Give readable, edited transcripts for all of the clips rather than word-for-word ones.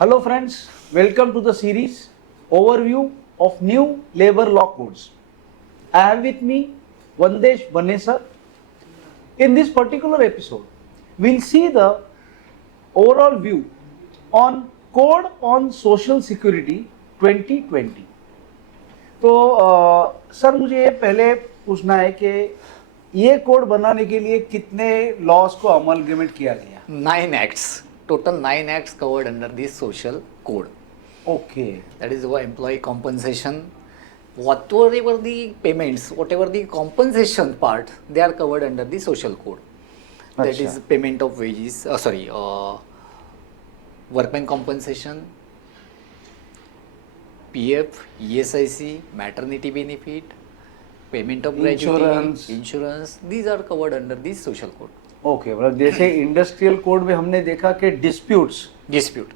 Hello friends, welcome to the series overview of new labor law codes. I have with me Vandesh Banesar. In this particular episode, we'll see the overall view on Code on Social Security 2020. तो sir मुझे ये पहले पूछना है कि ये code बनाने के लिए कितने लॉज को अमलगमेंट किया गया? 9 acts, total 9 acts covered under this social code. Okay, That is our employee compensation. Whatever the payments, whatever the compensation part, they are covered under the social code. That अच्छा. is payment of wages, workman compensation, PF, ESIC, maternity benefit, payment of gratuity, insurance. These are covered under this social code. Okay, मतलब जैसे industrial code में हमने देखा कि disputes Dispute.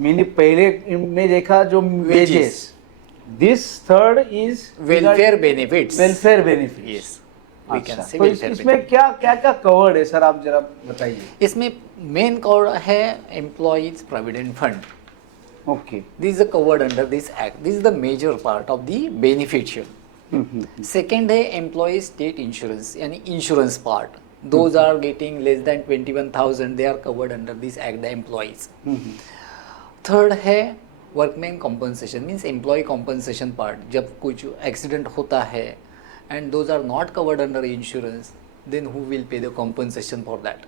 Meaning पहले में देखा जो wages, this third is Welfare benefits. Welfare benefit. Yes. We can say तो welfare इसमें benefit. क्या क्या क्या कवर्ड है सर, आप जरा बताइए. इसमें मेन कवर है employees provident fund. Okay, this is covered under this act. This is the major part of the beneficial. Second है एम्प्लॉय स्टेट इंश्योरेंस यानी insurance part. Those are getting less than 21,000. They are covered under this act the employees. Third है workman compensation means employee compensation part. जब कुछ accident होता है and those are not covered under insurance, then who will pay the compensation for that?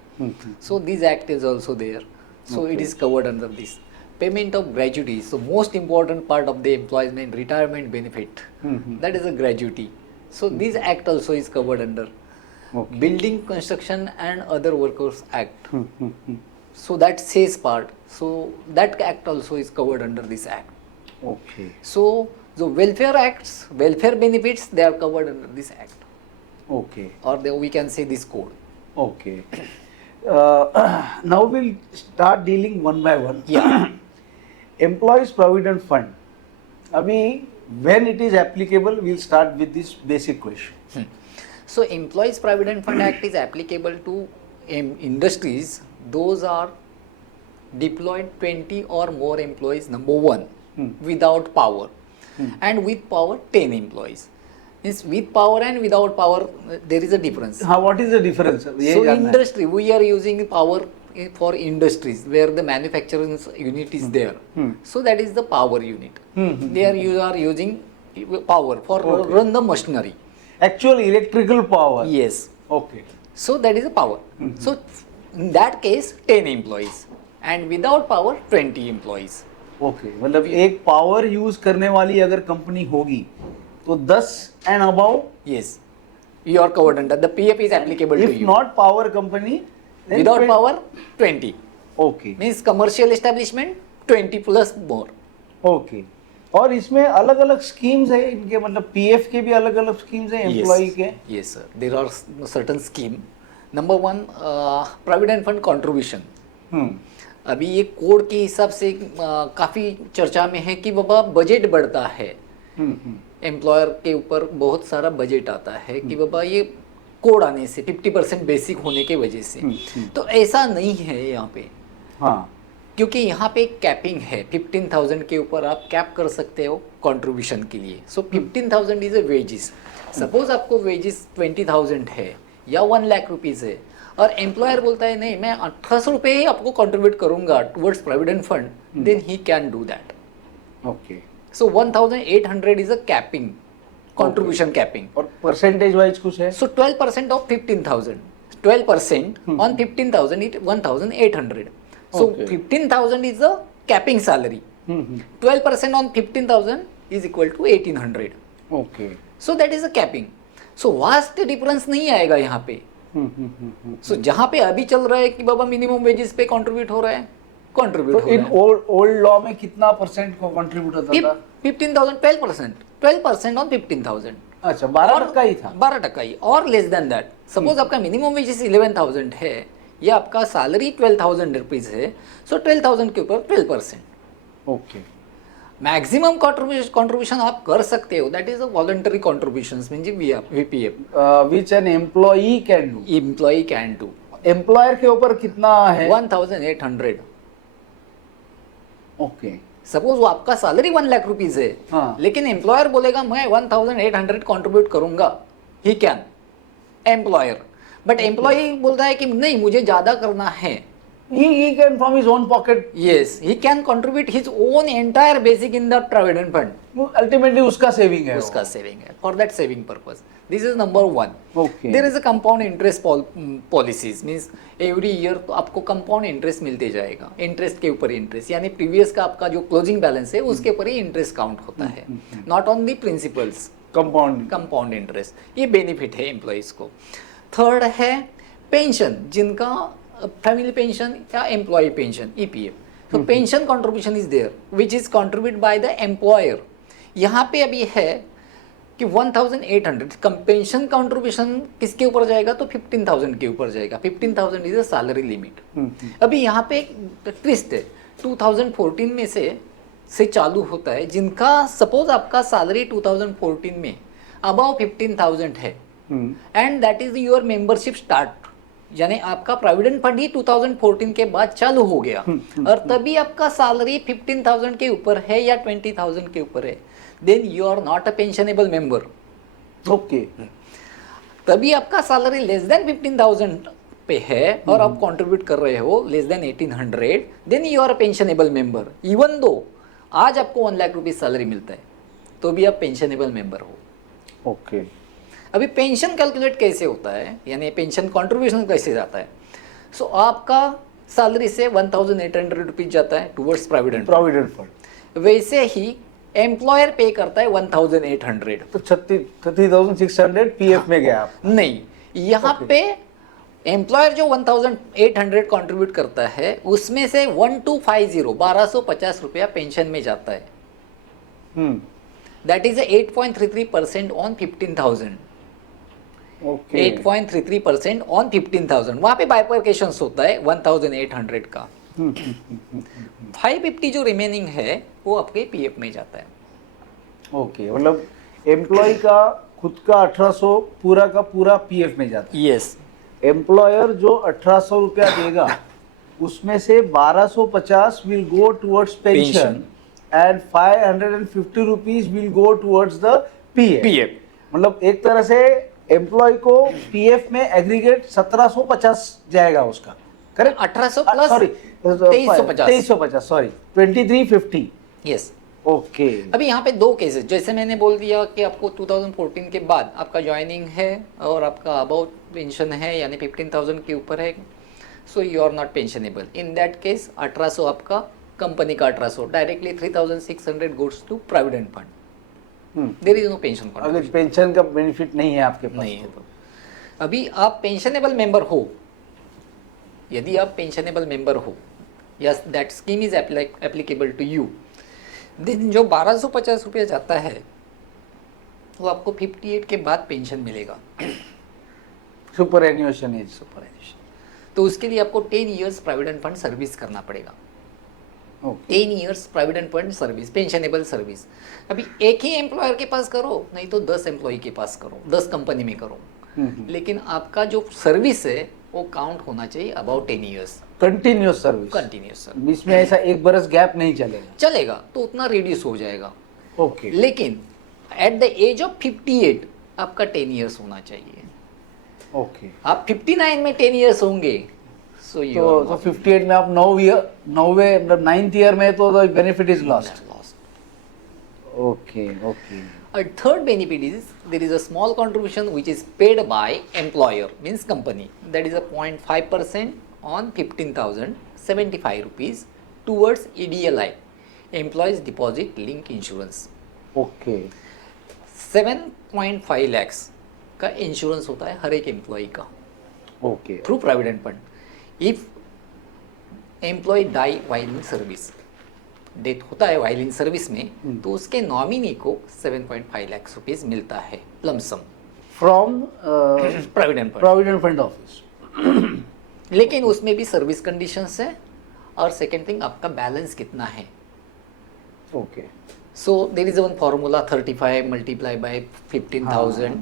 So this act is also there. So it is covered under this. Payment of gratuity. So most important part of the employment retirement benefit. That is a gratuity. So this act also is covered under. Okay. Building construction and other workers act. So that says part. So that act also is covered under this act. Okay, So the welfare acts, welfare benefits, they are covered under this act, okay, or we can say this code. Okay. Now will start dealing one by one. Yeah. Employees provident fund, अभी when it is applicable we'll start with this basic question. So Employees Provident Fund Act is applicable to industries. Those are deployed 20 or more employees. Number one, without power, and with power 10 employees. Means with power and without power, there is a difference. हाँ, what is the difference? ये So जानना है. industry, we are using power for industries where the manufacturing unit is there. So that is the power unit. There you are using power for run the machinery. Actual electrical power. Yes. Okay. So that is the power. So in that case 10 employees and without power 20 employees. Okay, मतलब एक power use करने वाली अगर company होगी तो 10 and above. Yes. You are covered under the PF is applicable if to you. Not power company Without power 20. Okay, Means commercial establishment 20 plus more. Okay. और इसमें अलग अलग स्कीम्स है इनके, मतलब पीएफ के भी अलग अलग स्कीम्स हैं एम्प्लॉय के. Yes, sir. There are certain scheme. Number one, provident fund contribution. अभी ये कोड के हिसाब से काफ़ी चर्चा में है कि बाबा बजट बढ़ता है. एम्प्लॉयर के ऊपर बहुत सारा बजट आता है कि बाबा ये कोड आने से 50% बेसिक होने के वजह से. तो ऐसा नहीं है यहाँ पे. हाँ, क्योंकि यहाँ पे कैपिंग है. 15,000 के ऊपर आप कैप कर सकते हो कंट्रीब्यूशन के लिए. सो 15,000 इज अ वेजेस. सपोज आपको वेजेस 20,000 है या 1 लाख रुपीज़ है और एम्प्लॉयर बोलता है नहीं मैं 1800 रुपये ही आपको कंट्रीब्यूट करूंगा towards provident fund, then he can do that. Okay. So 1,800 is a capping, contribution capping. और परसेंटेज वाइज कुछ है? So 12% of 15,000. 12% on 15,000 is 1,800. So Okay. 15,000 is the capping salary. 12% on 15,000 is equal to 1,800. Okay. So that is a capping. So vast difference नहीं आएगा यहाँ पे. So जहाँ पे अभी चल रहा है कि बाबा मिनिमम वेजेस पे कंट्रीब्यूट हो रहा है, कंट्रीब्यूट तो हो इन रहा है. ओल्ड लॉ में कितना परसेंट को कंट्रीब्यूट होता था? 15,000 12% on 15,000. अच्छा, 12% ही था. 12% ही और लेस देन दैट. सपोज आपका मिनिमम वेजेस 11,000 है या आपका सैलरी 12,000 रुपीज है. सो 12,000 के ऊपर 12%. ओके. मैक्सिमम कॉन्ट्रीब्यूशन आप कर सकते हो. That is a voluntary contribution म्हणजे VPF. Which an employee can do. Employee can do. Employer के ऊपर कितना है? 1,800. ओके सपोज वो आपका सैलरी 1 लाख रुपीज है, हाँ। लेकिन एम्प्लॉयर बोलेगा मैं 1800 कंट्रीब्यूट करूंगा, he can, employer. But employ बोलता है कि नहीं मुझे ज्यादा करना है, he can from his own pocket, yes he can contribute his own entire basic in the provident fund, ultimately उसका सेविंग है उसका सेविंग है, for that saving purpose. This is number one. Okay. There is a compound interest policies, means every year तो आपको compound interest मिलते जाएगा, interest के ऊपर इंटरेस्ट, यानी प्रीवियस का आपका जो क्लोजिंग बैलेंस है उसके ऊपर ही इंटरेस्ट काउंट होता है, not on the principals, compound compound interest. ये बेनिफिट है एम्प्लॉयज को। थर्ड है पेंशन, जिनका फैमिली पेंशन या एम्प्लॉय पेंशन ईपीएफ, तो pension contribution is there which is contribute by the employer. यहाँ पे अभी है कि 1800 पेंशन कंट्रीब्यूशन किसके ऊपर जाएगा, तो 15,000 के ऊपर जाएगा। 15,000 इज अ सैलरी लिमिट। अभी यहाँ पे एक ट्विस्ट है, 2014 में से चालू होता है, जिनका सपोज आपका सैलरी 2014 में अबाउ 15,000 है and that is your membership start, यानी आपका प्रोविडेंट फंड ही 2014 के बाद चालू हो गया और तभी आपका सैलरी 15,000 के ऊपर है या 20,000 के ऊपर है, then you are not a pensionable member. Okay, तभी आपका सैलरी लेस देन 15,000 पे है और आप कंट्रीब्यूट कर रहे हो less than 1800, then you are a pensionable member. Even though आज आपको 1 लाख रुपीज सैलरी मिलता है तो भी आप पेंशनेबल मेंबर हो। ओके। अभी पेंशन कैलकुलेट कैसे होता है, यानी पेंशन कंट्रीब्यूशन कैसे जाता है। सो आपका सैलरी से 1,800 रुपीज जाता है टुवर्ड्स प्रोविडेंट, वैसे ही एम्प्लॉयर पे करता है 1,800। तो 30,600 पीएफ में गया आप। नहीं, यहाँ पे एम्प्लॉयर जो 1,800 कंट्रीब्यूट करता है उसमें से 1250 रुपया पेंशन में जाता है। That is 8.33% on 15,000। Okay, 8.33% on 15,000। वहां पे बाइफरकेशन होता है 1,800 का। 550 जो रिमेनिंग है वो आपके पीएफ में जाता है। ओके, मतलब एम्प्लॉय का खुद का 1800 पूरा का पूरा पीएफ में जाता है। यस, एम्प्लॉयर जो 1800 रुपया देगा उसमें से 1250 will go towards pension and 550 rupees will go towards the PF. मतलब एक तरह से एम्प्लॉय को पीएफ में एग्रीगेट 1750 जाएगा उसका, correct? 1800 plus sorry 2350, 2350, sorry 2350। Yes. Okay, अभी यहाँ पे दो केसेस, जैसे मैंने बोल दिया कि आपको 2014 के बाद आपका ज्वाइनिंग है और आपका अबाउट पेंशन है यानी 15,000 के ऊपर है, so you are not pensionable. In that case 1800 आपका कंपनी का 1800 directly 3,600 goes to provident fund. There is no pension fund. अगर पेंशन का बेनिफिट नहीं है आपके पास नहीं है तो अभी आप पेंशनेबल मेंबर हो, यदि आप पेंशनेबल मेंबर हो, yes that scheme is applicable to you, then जो 1250 रुपया जाता है वो आपको 58 के बाद पेंशन मिलेगा, सुपर एन्युएशन एज। सुपर एन्युएशन। तो उसके लिए आपको 10 इयर्स प्रोविडेंट फंड सर्विस करना पड़ेगा। 10 years provident fund service, pensionable service. अभी एक ही एम्प्लॉयर के पास करो, नहीं तो 10 एम्प्लॉय के पास करो, 10 कंपनी में करो, लेकिन आपका जो सर्विस है वो काउंट होना चाहिए about 10 years continuous service. Continuous service. बीच में ऐसा एक बरस गैप नहीं चलेगा। चलेगा तो उतना रिड्यूस हो जाएगा। ओके, लेकिन एट द एज ऑफ 58 आपका 10 इयर्स होना चाहिए। ओके। आप 59 में 10 इयर्स होंगे, सो यू तो 58 में आप 9th ईयर में तो benefit is lost. Okay, okay. A third benefit is there is a small contribution which is paid by employer, means company, that is a 0.5% on 15,000, 75 rupees towards EDLI, Employees Deposit Link Insurance। Okay, 7.5 lakhs का insurance होता है हर एक employ का okay. Through provident fund. If employ die while in service, death होता है while in service में, तो उसके नॉमिनी को 7.5 लाख रुपीज मिलता है lump sum from provident fund office. Fund. लेकिन उसमें भी सर्विस कंडीशंस है और सेकेंड थिंग आपका बैलेंस कितना है। Okay, so there is one formula 35 multiply by 15,000,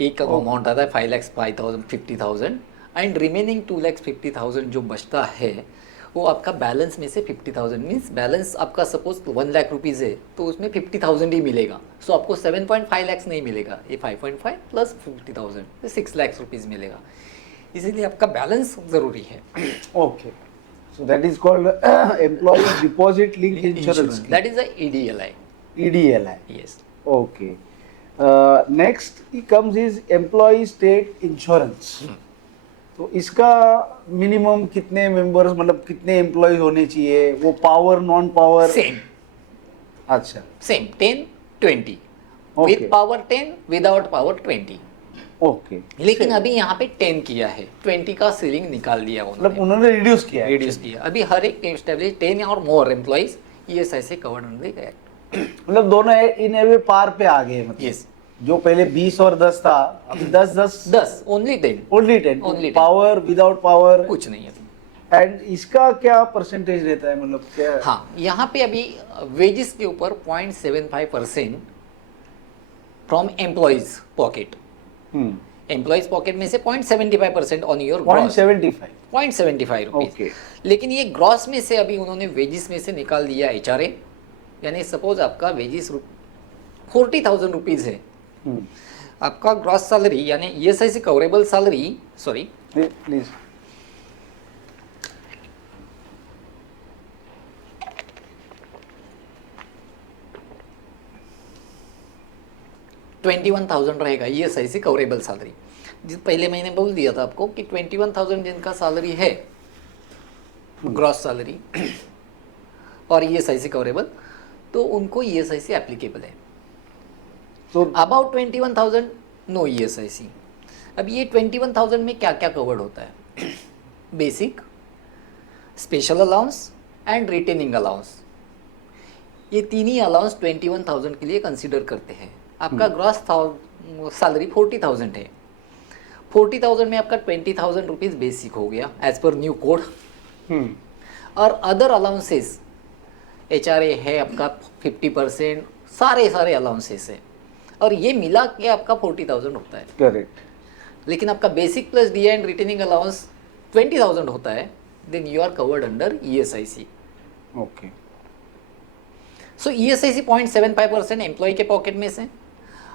एक का अमाउंट आता है 5,50,000 एंड रिमेनिंग 2,50,000 जो बचता है वो आपका बैलेंस में से 50,000 मीन्स बैलेंस आपका सपोज 1 लाख रुपीज़ है तो उसमें 50,000 ही मिलेगा. सो आपको 7.5 lakhs नहीं मिलेगा, ये 5.5 प्लस 50,000 6 lakhs रुपीज़ मिलेगा. इसीलिए आपका बैलेंस ज़रूरी है. Okay. So that is called employee deposit linked insurance. That is a EDLI. EDLI. Yes. Okay. Next comes is employee state insurance. तो इसका मिनिमम कितने मेंबर्स मतलब कितने एम्प्लॉयज होने चाहिए, वो पावर नॉन पावर? Same. अच्छा. Same. 10, 20. Okay. With power 10, without power 20. Okay. लेकिन अभी यहाँ पे 10 किया है, 20 का सीलिंग निकाल दिया मतलब उन्होंने रिड्यूस किया है. रिड्यूस किया. अभी हर एक एस्टेब्लिश 10 और more employees ESIC covered under the act. मतलब दोनों इन ए वे पार पे आ गए. मतलब यस. जो पहले 20 और 10 था, अभी 10 only 10. Only 10. Only 10. Power without power कुछ नहीं है. एंड इसका क्या परसेंटेज रहता है, मतलब क्या? हाँ, यहाँ पे अभी वेजेस के ऊपर 0.75% from employees pocket. Employees pocket में से 0.75% on your gross. 0.75 rupees. Okay. लेकिन ये ग्रॉस में से अभी उन्होंने वेजेस में से निकाल दिया HRA. यानी सपोज आपका वेजेस 40,000 रुपीज है, आपका ग्रॉस सैलरी यानी ESIC कवरेबल सैलरी, सॉरी प्लीज. $21,000 रहेगा ESIC कवरेबल सैलरी. जिस पहले महीने बोल दिया था आपको कि 21,000 जिनका सैलरी है ग्रॉस सैलरी और ESIC कवरेबल, तो उनको ESIC एप्लीकेबल है. तो अबाउट 21,000 नो ESIC. अब ये 21,000 में क्या क्या कवर्ड होता है? Basic, special allowance and retaining allowance. ये तीन ही अलाउंस 21,000 के लिए कंसिडर करते हैं. आपका ग्रॉस सैलरी 40,000 है. 40,000 में आपका 20,000 रुपीज़ बेसिक हो गया एज पर न्यू कोड. और अदर अलाउंसेस HRA है आपका 50%, सारे अलाउंसेस है, और ये मिला के आपका 40,000 होता है. करेक्ट. लेकिन आपका basic plus DI and retaining allowance 20,000 होता है, then you are covered under ESIC. Okay. So ESIC 0.75% employ के पॉकेट में से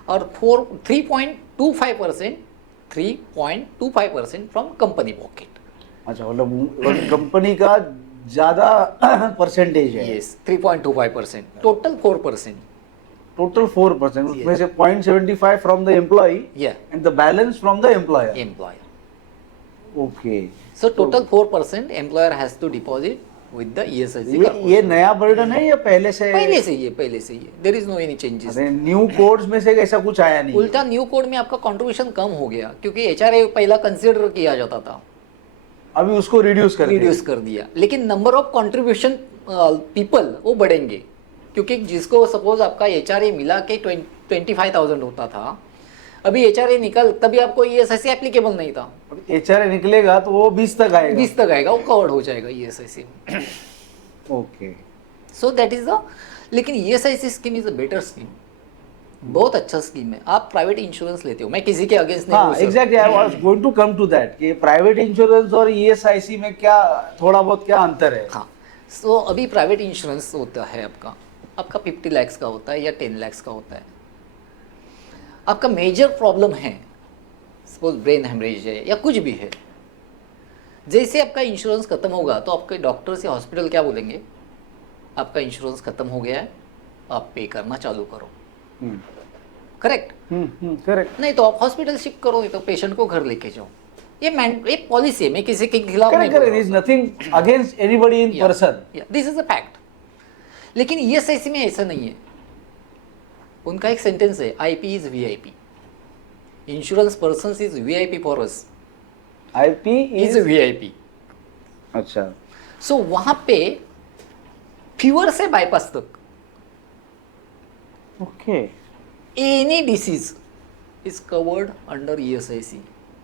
और 3.25% फ्रॉम कंपनी पॉकेट. अच्छा, मतलब कंपनी का ज्यादा परसेंटेज है. यस, 3.25%. टोटल 4%. टोटल 4%, उसमें से 0.75 फ्रॉम द एम्प्लॉय या and the balance from the employer. Employer. Okay. So total 4% employer has to deposit with the ESIC. ये नया बर्डन है या पहले से? पहले से ही है. There is no any changes. New codes में से ऐसा कुछ आया नहीं? उल्टा न्यू कोड में आपका कंट्रीब्यूशन कम हो गया, क्योंकि HRA पहला कंसीडर किया जाता था, अभी उसको रिड्यूस कर दिया. लेकिन नंबर ऑफ कंट्रीब्यूशन पीपल वो बढ़ेंगे, क्योंकि जिसको सपोज आपका HRA मिला के 25,000 होता था, अभी HRA निकल तभी आपको ESIC एप्लीकेबल नहीं था. HRA निकलेगा तो वो 20 तक आएगा. 20 तक आएगा, वो कवर्ड हो जाएगा ESIC. Okay. So that is the. लेकिन ESIC scheme is a better scheme. बहुत अच्छा स्कीम है. आप प्राइवेट इंश्योरेंस लेते हो, मैं किसी के अगेंस्ट नहीं. हाँ, exactly, I was going to come to that कि प्राइवेट इंश्योरेंस और ESIC में क्या थोड़ा बहुत क्या अंतर है? हाँ. सो अभी प्राइवेट इंश्योरेंस होता है आपका 50 lakhs का होता है या 10 lakhs का होता है. आपका मेजर प्रॉब्लम है, सपोज ब्रेन हेमरेज है या कुछ भी है, जैसे आपका इंश्योरेंस खत्म होगा तो आपके डॉक्टर से हॉस्पिटल क्या बोलेंगे? आपका इंश्योरेंस खत्म हो गया है, आप पे करना चालू करो. करेक्ट. करेक्ट. नहीं तो आप हॉस्पिटल शिफ्ट करो, तो पेशेंट को घर लेके जाओ. ये पॉलिसी है, मैं किसी के खिलाफ नहीं बोल रहा हूं. There is nothing against anybody in person. This is a fact. लेकिन ESIC में ऐसा नहीं है. उनका एक सेंटेंस है, IP is VIP. Insurance person is VIP for us. IP is VIP. अच्छा. सो वहां पे फीवर से बाईपास तक okay. Any disease is covered under ESIC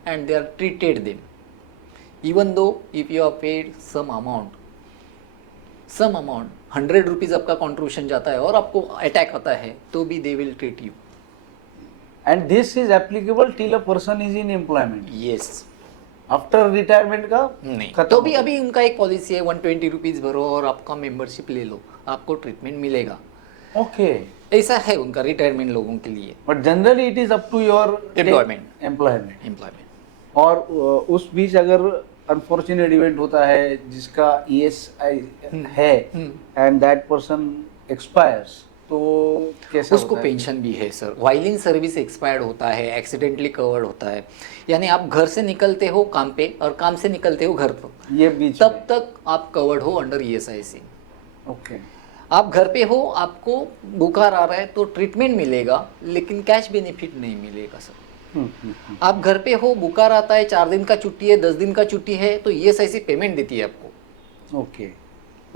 and they are treated them, even though if you have paid some amount 100 rupees आपका contribution जाता है और आपको अटैक आता है, तो भी they will treat you. And this is applicable till a person is in employment. Yes. After retirement का नहीं, खत्म तो हो भी गया। अभी उनका एक पॉलिसी है 120 रुपीज भरो और आपका मेंबरशिप ले लो, आपको ट्रीटमेंट मिलेगा। ओके, ऐसा है उनका रिटायरमेंट लोगों के लिए। But generally it is up to your Employment. Employment. Employment और उस बीच अगर अनफॉर्चुनेट इवेंट होता है जिसका ईएसआई है एंड दैट पर्सन एक्सपायर्स, तो कैसा उसको होता है? पेंशन भी है sir. While in service expired होता है, एक्सीडेंटली कवर्ड होता है, यानी आप घर से निकलते हो काम पे और काम से निकलते हो घर पर, ये बीच तब में। तक आप कवर्ड हो अंडर ईएसआईसी। ओके, आप घर पे हो, आपको बुखार आ रहा है तो ट्रीटमेंट मिलेगा, लेकिन कैश बेनिफिट नहीं मिलेगा सर। आप घर पे हो, बुखार आता है, 4 दिन का छुट्टी है, 10 दिन का छुट्टी है, तो ईएसआईसी पेमेंट देती है आपको। ओके,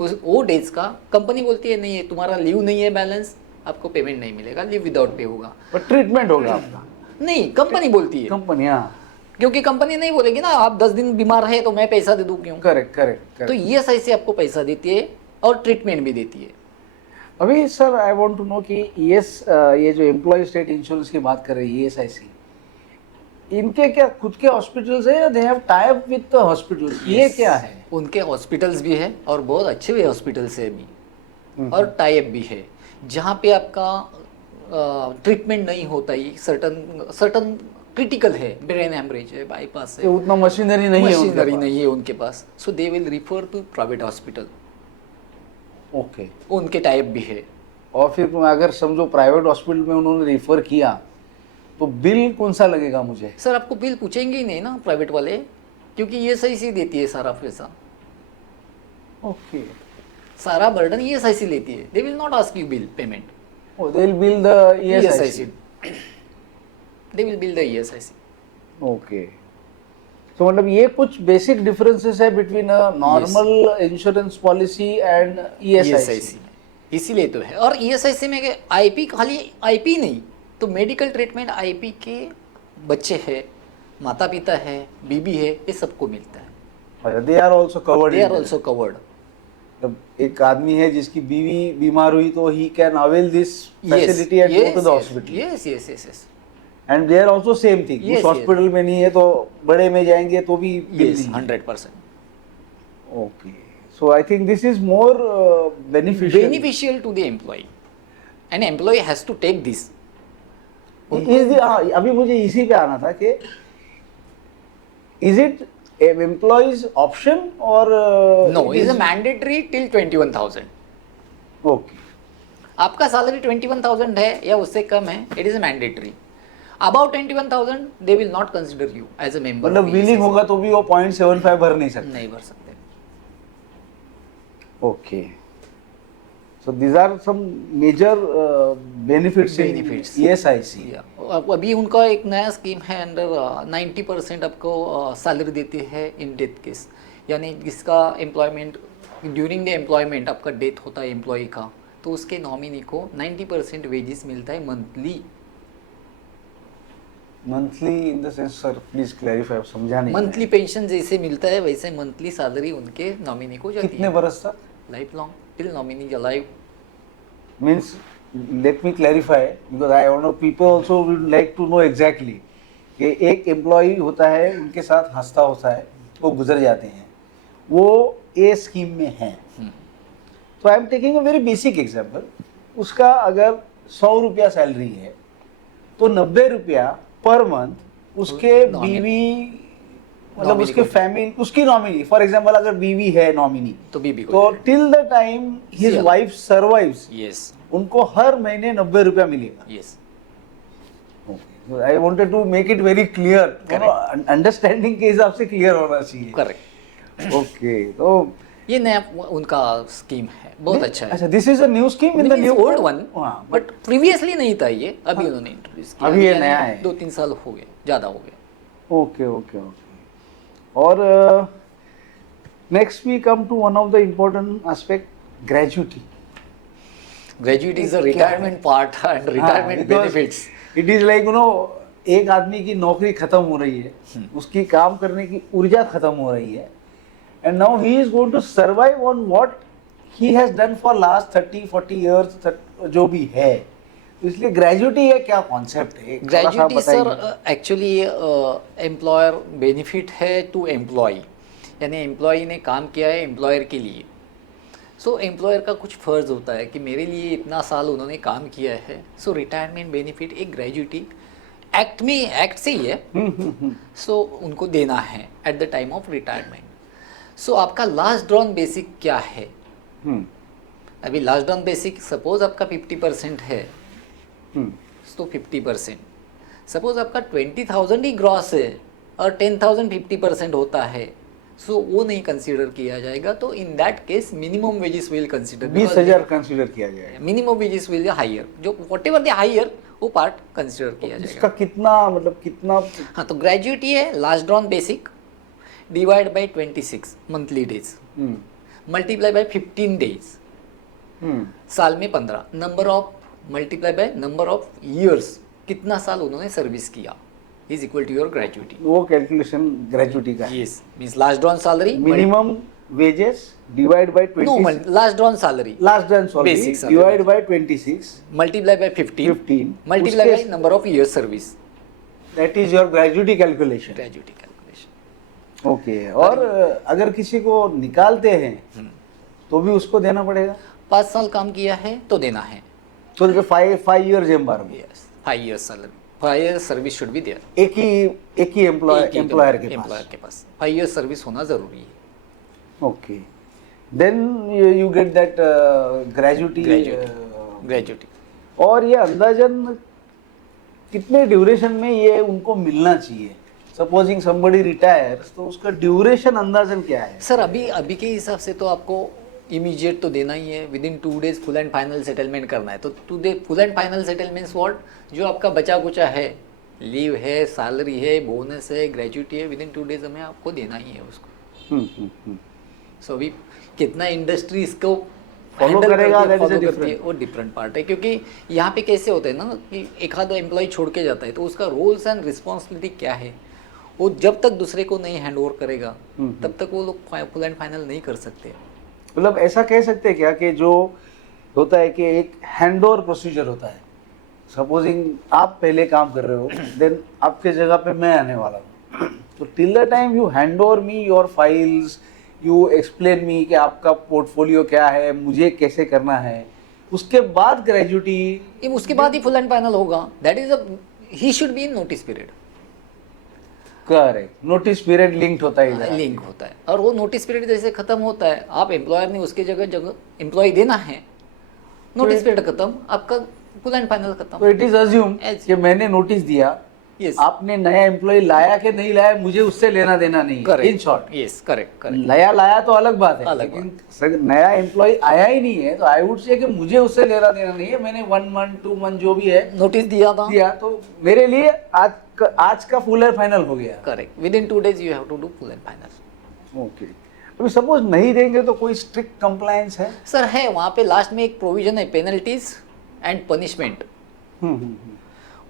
उस वो डेज का कंपनी बोलती है नहीं है तुम्हारा लीव नहीं है बैलेंस, आपको पेमेंट नहीं मिलेगा, लीव विदाउट पे होगा। बट ट्रीटमेंट होगा आपका, नहीं, कंपनी बोलती है, कंपनी। हाँ, क्योंकि कंपनी नहीं बोलेगी ना आप 10 दिन बीमार है तो मैं पैसा दे दूं क्यों। करेक्ट करेक्ट तो करेक्ट। ईएसआईसी आपको पैसा देती है और ट्रीटमेंट भी देती है। अभी sir I want to know कि ये जो एम्प्लॉय स्टेट इंश्योरेंस की बात कर रही है ईएसआईसी, इनके क्या खुद के हॉस्पिटल्स है या they have tie up with the hospitals? ये क्या है? उनके हॉस्पिटल्स भी है और बहुत अच्छे भी हॉस्पिटल्स है भी, और टाई अप भी है जहाँ पे आपका ट्रीटमेंट नहीं होता ही, सर्टन क्रिटिकल है, ब्रेन हेमरेज है, बाईपास ये है, उतना मशीनरी नहीं है उनके मशीनरी पास। नहीं है उनके पास, so they will refer to private hospital. Okay, उनके टाइप भी है। और फिर अगर समझो प्राइवेट हॉस्पिटल में उन्होंने रिफर किया तो बिल कौन सा लगेगा मुझे? सर आपको बिल पूछेंगे ही नहीं ना प्राइवेट वाले, क्योंकि ईएसआईसी देती है सारा पैसा, ओके, सारा बर्डन ईएसआईसी लेती है। They will not ask you bill payment, oh they will bill the ESIC ESIC। They will bill the ESIC. Okay, तो मतलब ये कुछ बेसिक डिफरेंसेस है between a normal insurance policy and ESIC. इसीलिए तो है। और ईएसआईसी में आईपी, खाली आईपी नहीं तो मेडिकल ट्रीटमेंट आईपी के बच्चे हैं, माता पिता है, बीबी है, ये सबको मिलता है। They are also covered. They are also covered. एक आदमी है जिसकी बीवी बीमार हुई तो he can avail this facility and go to the hospital. Yes yes yes yes and they are also same thing. Yes, उस हॉस्पिटल में नहीं है तो बड़े में जाएंगे तो भी yes 100%। Okay, so I think this is more beneficial. Beneficial to the employ, and employ has to take this. अभी मुझे इसी पे आना था कि इज इट एम्प्लॉयज ऑप्शन और no, is a mandatory till 21,000। Okay, आपका सैलरी 21,000 है या उससे कम है, it is a mandatory. About 21,000 they will not consider you as a member. मतलब बिलिंग होगा तो भी वो 0.75 भर नहीं सकते। नहीं भर सकते। Okay, so these are some major benefits in Benefits. ESIC. अभी उनका एक नया स्कीम है, अंडर 90% आपको सैलरी देते हैं इन डेथ केस, यानी जिसका एम्प्लॉयमेंट ड्यूरिंग द एम्प्लॉयमेंट आपका डेथ होता है एम्प्लॉय का, तो उसके नॉमिनी को 90% वेजेस मिलता है monthly. Monthly in the sense sir please clarify, समझा नहीं। मंथली पेंशन जैसे मिलता है वैसे मंथली सैलरी उनके नॉमिनी को जाती कितने है। बरस तक? Life long till nominee alive. Means let me clarify because I know people also would like to know exactly कि एक एम्प्लॉय होता है उनके साथ हंसता होता है, वो गुजर जाते हैं, वो ए स्कीम में हैं। तो I am taking a very basic example. उसका अगर 100 रुपया सैलरी है तो 90 रुपया पर मंथ उसके Nominee. बीवी मतलब Nominee उसके को- फैमिली, उसकी नॉमिनी, फॉर एग्जाम्पल अगर बीवी है नॉमिनी, तो बीबी को तो till the time his Yeah. Wife survives yes उनको हर महीने 90 रुपया मिलेगा। Yes I wanted to make it very clear, understanding के हिसाब से क्लियर होना चाहिए। करेक्ट। ओके, तो ये नया उनका स्कीम है, बहुत अच्छा है। अच्छा, this is a new scheme in the new old one, but previously नहीं था ये, अभी उन्होंने इंट्रोड्यूस किया। अभी ये यानी नया है। 2-3 साल हो गए, ज़्यादा हो गए। Okay okay okay. और next we come to one of the important aspect, gratuity. Gratuity is the retirement part and retirement benefits. It is like you know, एक आदमी की नौकरी खत्म हो रही है, उसकी काम करने की ऊर्जा खत्म हो रही है, and now he is going to survive on what he has done for last 30-40 years, जो भी है। इसलिए ग्रेजुटी है क्या कॉन्सेप्ट है, थोड़ा सा ग्रेजुटी सर बताइए। एक्चुअली एम्प्लॉयर बेनिफिट है टू एम्प्लॉय, यानी एम्प्लॉय ने काम किया है एम्प्लॉयर के लिए। सो एम्प्लॉयर का कुछ फ़र्ज़ होता है कि मेरे लिए इतना साल उन्होंने काम किया है, सो रिटायरमेंट बेनिफिट एक ग्रेजुटी एक्ट में, एक्ट से ही है, सो उनको देना है at the time of retirement. So आपका लास्ट ड्रॉन बेसिक क्या है? हम्म, अभी लास्ट ड्रॉन बेसिक सपोज आपका 50% है, हम्म, तो 50%, सपोज आपका 20,000 ही ग्रॉस है और 10,000 50% होता है, सो वो नहीं कंसीडर किया जाएगा। तो इन that case minimum wages will consider, 20,000 consider किया जाएगा। मिनिमम वेजेस विल हायर, जो वॉट एवर द हायर वो पार्ट कंसीडर किया इसका जाएगा। कितना मतलब कितना? हाँ, तो ग्रेजुएटी है last drawn basic divide by 26 monthly days hmm, multiply by 15 days, hmm, साल में 15, number of multiply by number of years, कितना साल उन्होंने सर्विस किया, is equal to your gratuity. वो कैलकुलेशन ग्रेजुटी का है। Yes, means last drawn salary minimum wages divide by no 20, last drawn salary last drawn sorry Basic salary. Divide by 26, multiply by 15 15, multiply by उसके- number of year service, that is your gratuity calculation. Gratuity calculation. Okay, और अगर किसी को निकालते हैं तो भी उसको देना पड़ेगा? 5 साल काम किया है तो देना है। तो 5 years embargo, yes, 5 year salary, 5 year service should be there. एक ही एम्प्लॉयर के पास। 5 ईयर सर्विस होना जरूरी है। Okay, then you get that gratuity. Gratuity और ये अंदाजन कितने ड्यूरेशन में ये उनको मिलना चाहिए? सपोजिंग समबडी रिटायर्स, तो उसका ड्यूरेशन अंदाजन क्या है? सर अभी के हिसाब से तो आपको इमीडिएट तो देना ही है, with in 2 days full and final settlement करना है। तो full and final settlements what, जो आपका बचा कुचा है, लीव है, सैलरी है, बोनस है, ग्रेजुएटी है, विद इन 2 डेज हमें आपको देना ही है उसको। हम्म। सो अभी कितना इंडस्ट्री इसको Follow handle करेगा, करती है, that is a follow करती है, different- वो डिफरेंट पार्ट है। क्योंकि यहाँ पे कैसे होता है ना कि एक आधा एम्प्लॉय छोड़ के जाता है, तो उसका रोल्स एंड रिस्पॉन्सिबिलिटी क्या है, वो जब तक दूसरे को नहीं हैंड ओवर करेगा तब तक वो लोग फुल एंड फाइनल नहीं कर सकते। मतलब ऐसा कह सकते हैं क्या कि जो होता है कि एक हैंड ओवर प्रोसीजर होता है, सपोजिंग आप पहले काम कर रहे हो, देन आपके जगह पे मैं आने वाला हूँ, तो till the time you hand over me your files, you explain me कि आपका पोर्टफोलियो क्या है, मुझे कैसे करना है, उसके बाद ग्रेजुटी, उसके बाद ही फुल एंड फाइनल होगा। That is he should be in notice period. Correct, notice period linked होता है इधर। लिंक होता है, और वो नोटिस पीरियड जैसे खत्म होता है, आप एम्प्लॉयर ने उसके जगह एम्प्लॉय देना है, नोटिस पीरियड खत्म, आपका फुल एंड फाइनल खत्म। तो इट इज अज्यूम कि मैंने नोटिस दिया, यस, आपने नया एम्प्लॉय लाया कि नहीं लाया, मुझे उससे लेना देना नहीं। Correct, in short, yes, correct correct. नया लाया तो अलग बात है, अलग लेकिन सर नया एम्प्लॉय आया ही नहीं है, तो आई वुड से कि मुझे उससे लेना देना नहीं है, मैंने 1 month 2 month जो भी है नोटिस दिया था, दिया, तो मेरे लिए आज का फुल एंड फाइनल हो गया। Correct, within 2 days you have to do full and final. Okay, अभी सपोज नहीं देंगे तो कोई स्ट्रिक्ट कंप्लायंस है? सर है, वहाँ पे लास्ट में एक प्रोविजन है, पेनल्टीज एंड पनिशमेंट। हम्म।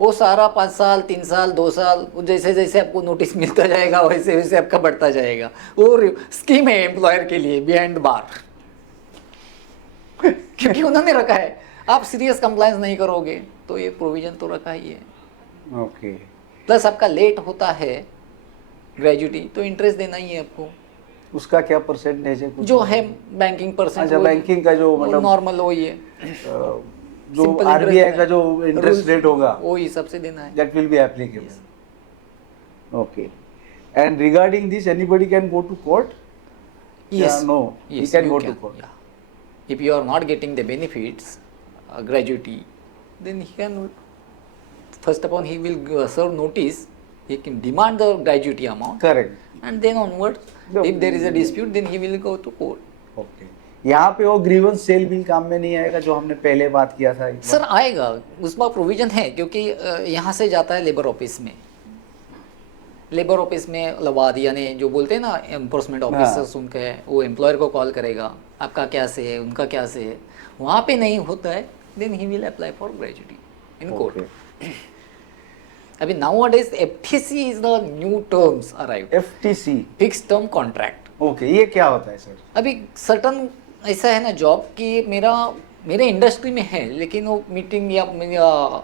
वो सारा 5 साल 3 साल 2 साल, जैसे जैसे आपको नोटिस मिलता जाएगा वैसे वैसे आपका बढ़ता जाएगा। वो स्कीम है एम्प्लॉयर के लिए बिहाइंड बार क्योंकि उन्होंने रखा है, आप सीरियस कंप्लायंस नहीं करोगे तो ये प्रोविजन तो रखा ही है। ओके, प्लस आपका लेट होता है ग्रेजुटी तो इंटरेस्ट देना ही है आपको, उसका क्या परसेंटेज है? कुछ जो है बैंकिंग परसेंट। अच्छा, बैंकिंग का जो मतलब नॉर्मल वही है, जो Simple आरबीआई interest का जो इंटरेस्ट rules, रेट होगा, वो ही सबसे देना है। that will be applicable. Okay. And regarding this, anybody can go to court? Yes. Yeah, no, Yes, he can you go can. to court. Yeah. If you are not getting the benefits, gratuity, then he can, first upon he will serve notice, he can demand the gratuity amount, Correct. and then onwards, No. if there is a dispute, then he will go to court. Okay. यहाँ पे वो grievance cell bill काम में नहीं आएगा जो हमने पहले बात किया था एक बार? सर आएगा, उसमें प्रोविजन है, क्योंकि यहाँ से जाता है लेबर ऑफिस में, लेबर ऑफिस में लवाद यानी जो बोलते हैं ना एनफोर्समेंट ऑफिसर्स, उनके वो एम्प्लॉयर को कॉल करेगा, आपका क्या से है, उनका क्या से है, वहाँ पे नहीं होता है, then he will apply for gratuity in court. Okay. अभी nowadays FTC is the new terms arrived, FTC. Fix term contract. Okay, ये क्या होता है सर? अभी सर्टन ऐसा है ना जॉब कि मेरा मेरे इंडस्ट्री में है, लेकिन वो मीटिंग या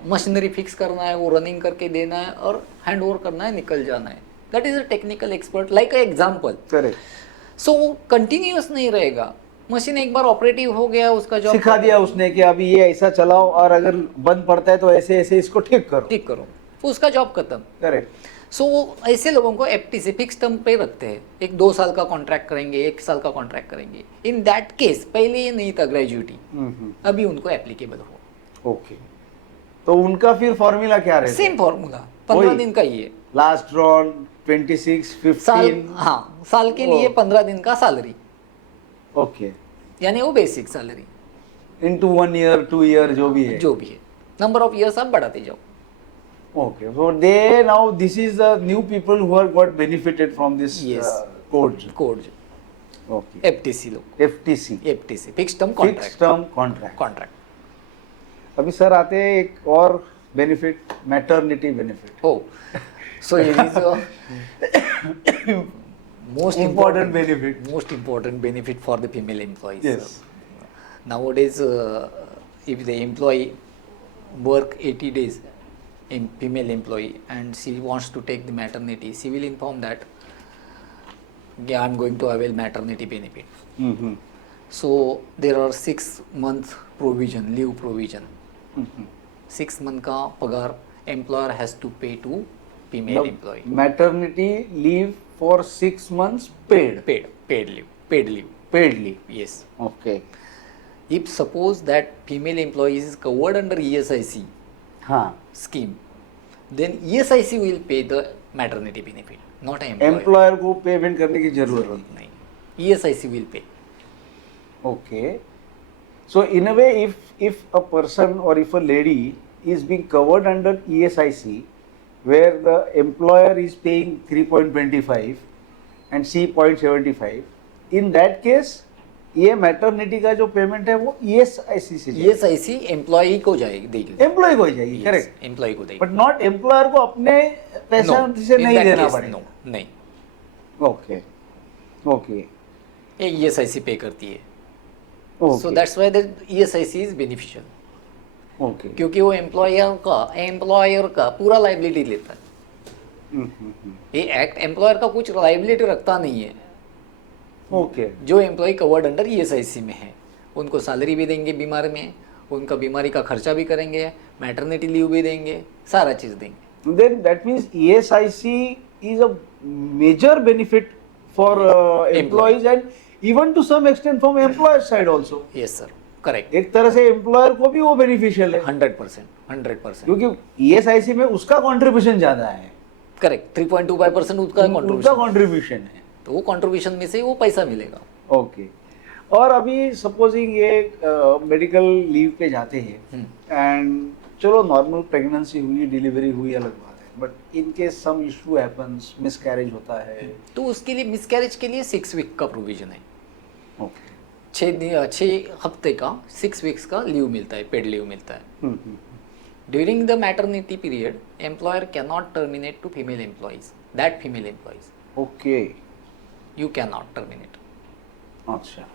मशीनरी फिक्स करना है, वो रनिंग करके देना है और हैंड ओवर करना है, निकल जाना है. That is a technical expert, like a example. Correct. So वो कंटिन्यूअस नहीं रहेगा. मशीन एक बार ऑपरेटिव हो गया, उसका जॉब सिखा दिया उसने कि अभी ये ऐसा चलाओ और अगर बंद पड़ता है तो ऐसे ऐसे इसको ठीक करो. ठीक करो, उसका जॉब खत्म. करेक्ट. सो ऐसे लोगों को एफटीसी फिक्स टर्म पे रखते हैं. एक 2 साल का कॉन्ट्रैक्ट करेंगे, 1 साल का कॉन्ट्रैक्ट करेंगे. इन दैट केस पहले ये नहीं था ग्रेजुएटी, अभी उनको एप्लीकेबल हो. ओके. तो उनका फिर फॉर्मूला क्या रहेगा? सेम फॉर्मूला, 15 वही. दिन का ही है. लास्ट ड्रॉन 26, साल, 15. हाँ, साल के लिए 15 दिन का सैलरी, ओके. यानी वो basic salary into 1 year 2 year जो भी है. जो भी है. नंबर ऑफ ईयर्स आप बढ़ाते जाओ. Okay, so they now this is the new people who are got benefited from this Yes. code. Code Okay. FTC लोग, FTC. FTC fix term Fixed contract. term contract. Contract. अभी sir आते हैं एक और benefit, maternity benefit. Oh, so it is a Important benefit. Most important benefit for the female employees. Yes. Nowadays, if the employee work 80 days, female employee, and she wants to take the maternity, she will inform that, yeah, I'm going to avail maternity benefit. Mm-hmm. So there are 6 month provision, leave provision. Mm-hmm. 6 month का पगार employer has to pay to female employee. Maternity leave for 6 months paid. Paid leave. Paid leave. Yes. Okay. If suppose that female employee is covered under ESIC हाँ. scheme, then ESIC will pay the maternity benefit, not an employer. Employer को payment करने की जरूरत नहीं. नहीं, ESIC will pay. Okay. So in a way, if a person or if a lady is being covered under ESIC, where the employer is paying 3.25 and she 0.75, in that case, ये maternity का जो payment है वो ESIC से जाएगी. ESIC employee को जाएगी, देगी. एम्प्लॉय को ही जाएगी. करेक्ट. एम्प्लॉई को देगी. बट नॉट एम्प्लॉयर को अपने पैसा से नहीं देना पड़ेगा. नो, नहीं. ओके. ओके. ये ESIC पे करती है. Okay. So that's why the ESIC is beneficial. Okay. क्योंकि वो एम्प्लॉयर का पूरा लाइबिलिटी लेता है. ये एक्ट एम्प्लॉयर का कुछ लाइबिलिटी रखता नहीं है. ओके. जो एम्प्लॉय कवर्ड अंडर ESIC में है, उनको सैलरी भी देंगे बीमार में, उनका बीमारी का खर्चा भी करेंगे, मैटरनिटी लीव भी देंगे, सारा चीज देंगे. Then that means ESIC is a major benefit for employees and even to some extent from employer side also. Yes sir, correct. एक तरह से एम्प्लॉयर को भी वो बेनिफिशियल है 100%. क्योंकि ESIC में उसका कंट्रीब्यूशन ज्यादा है. करेक्ट. 3.25% उसका उनका कंट्रीब्यूशन, कंट्रीब्यूशन है. तो वो कंट्रीब्यूशन में से वो पैसा मिलेगा. ओके. और अभी सपोजिंग ये मेडिकल लीव पे जाते हैं एंड चलो नॉर्मल प्रेगनेंसी हुई, डिलीवरी हुई, अलग बात है, but in case some issue happens, miscarriage होता है, तो उसके लिए मिसकैरेज के लिए 6 वीक का प्रोविजन है. ओके. 6 हफ्ते का 6 वीक्स का लीव मिलता है, पेड लीव मिलता है. During the maternity period employer can not terminate to female employees, that female employees okay. You can not terminate. अच्छा.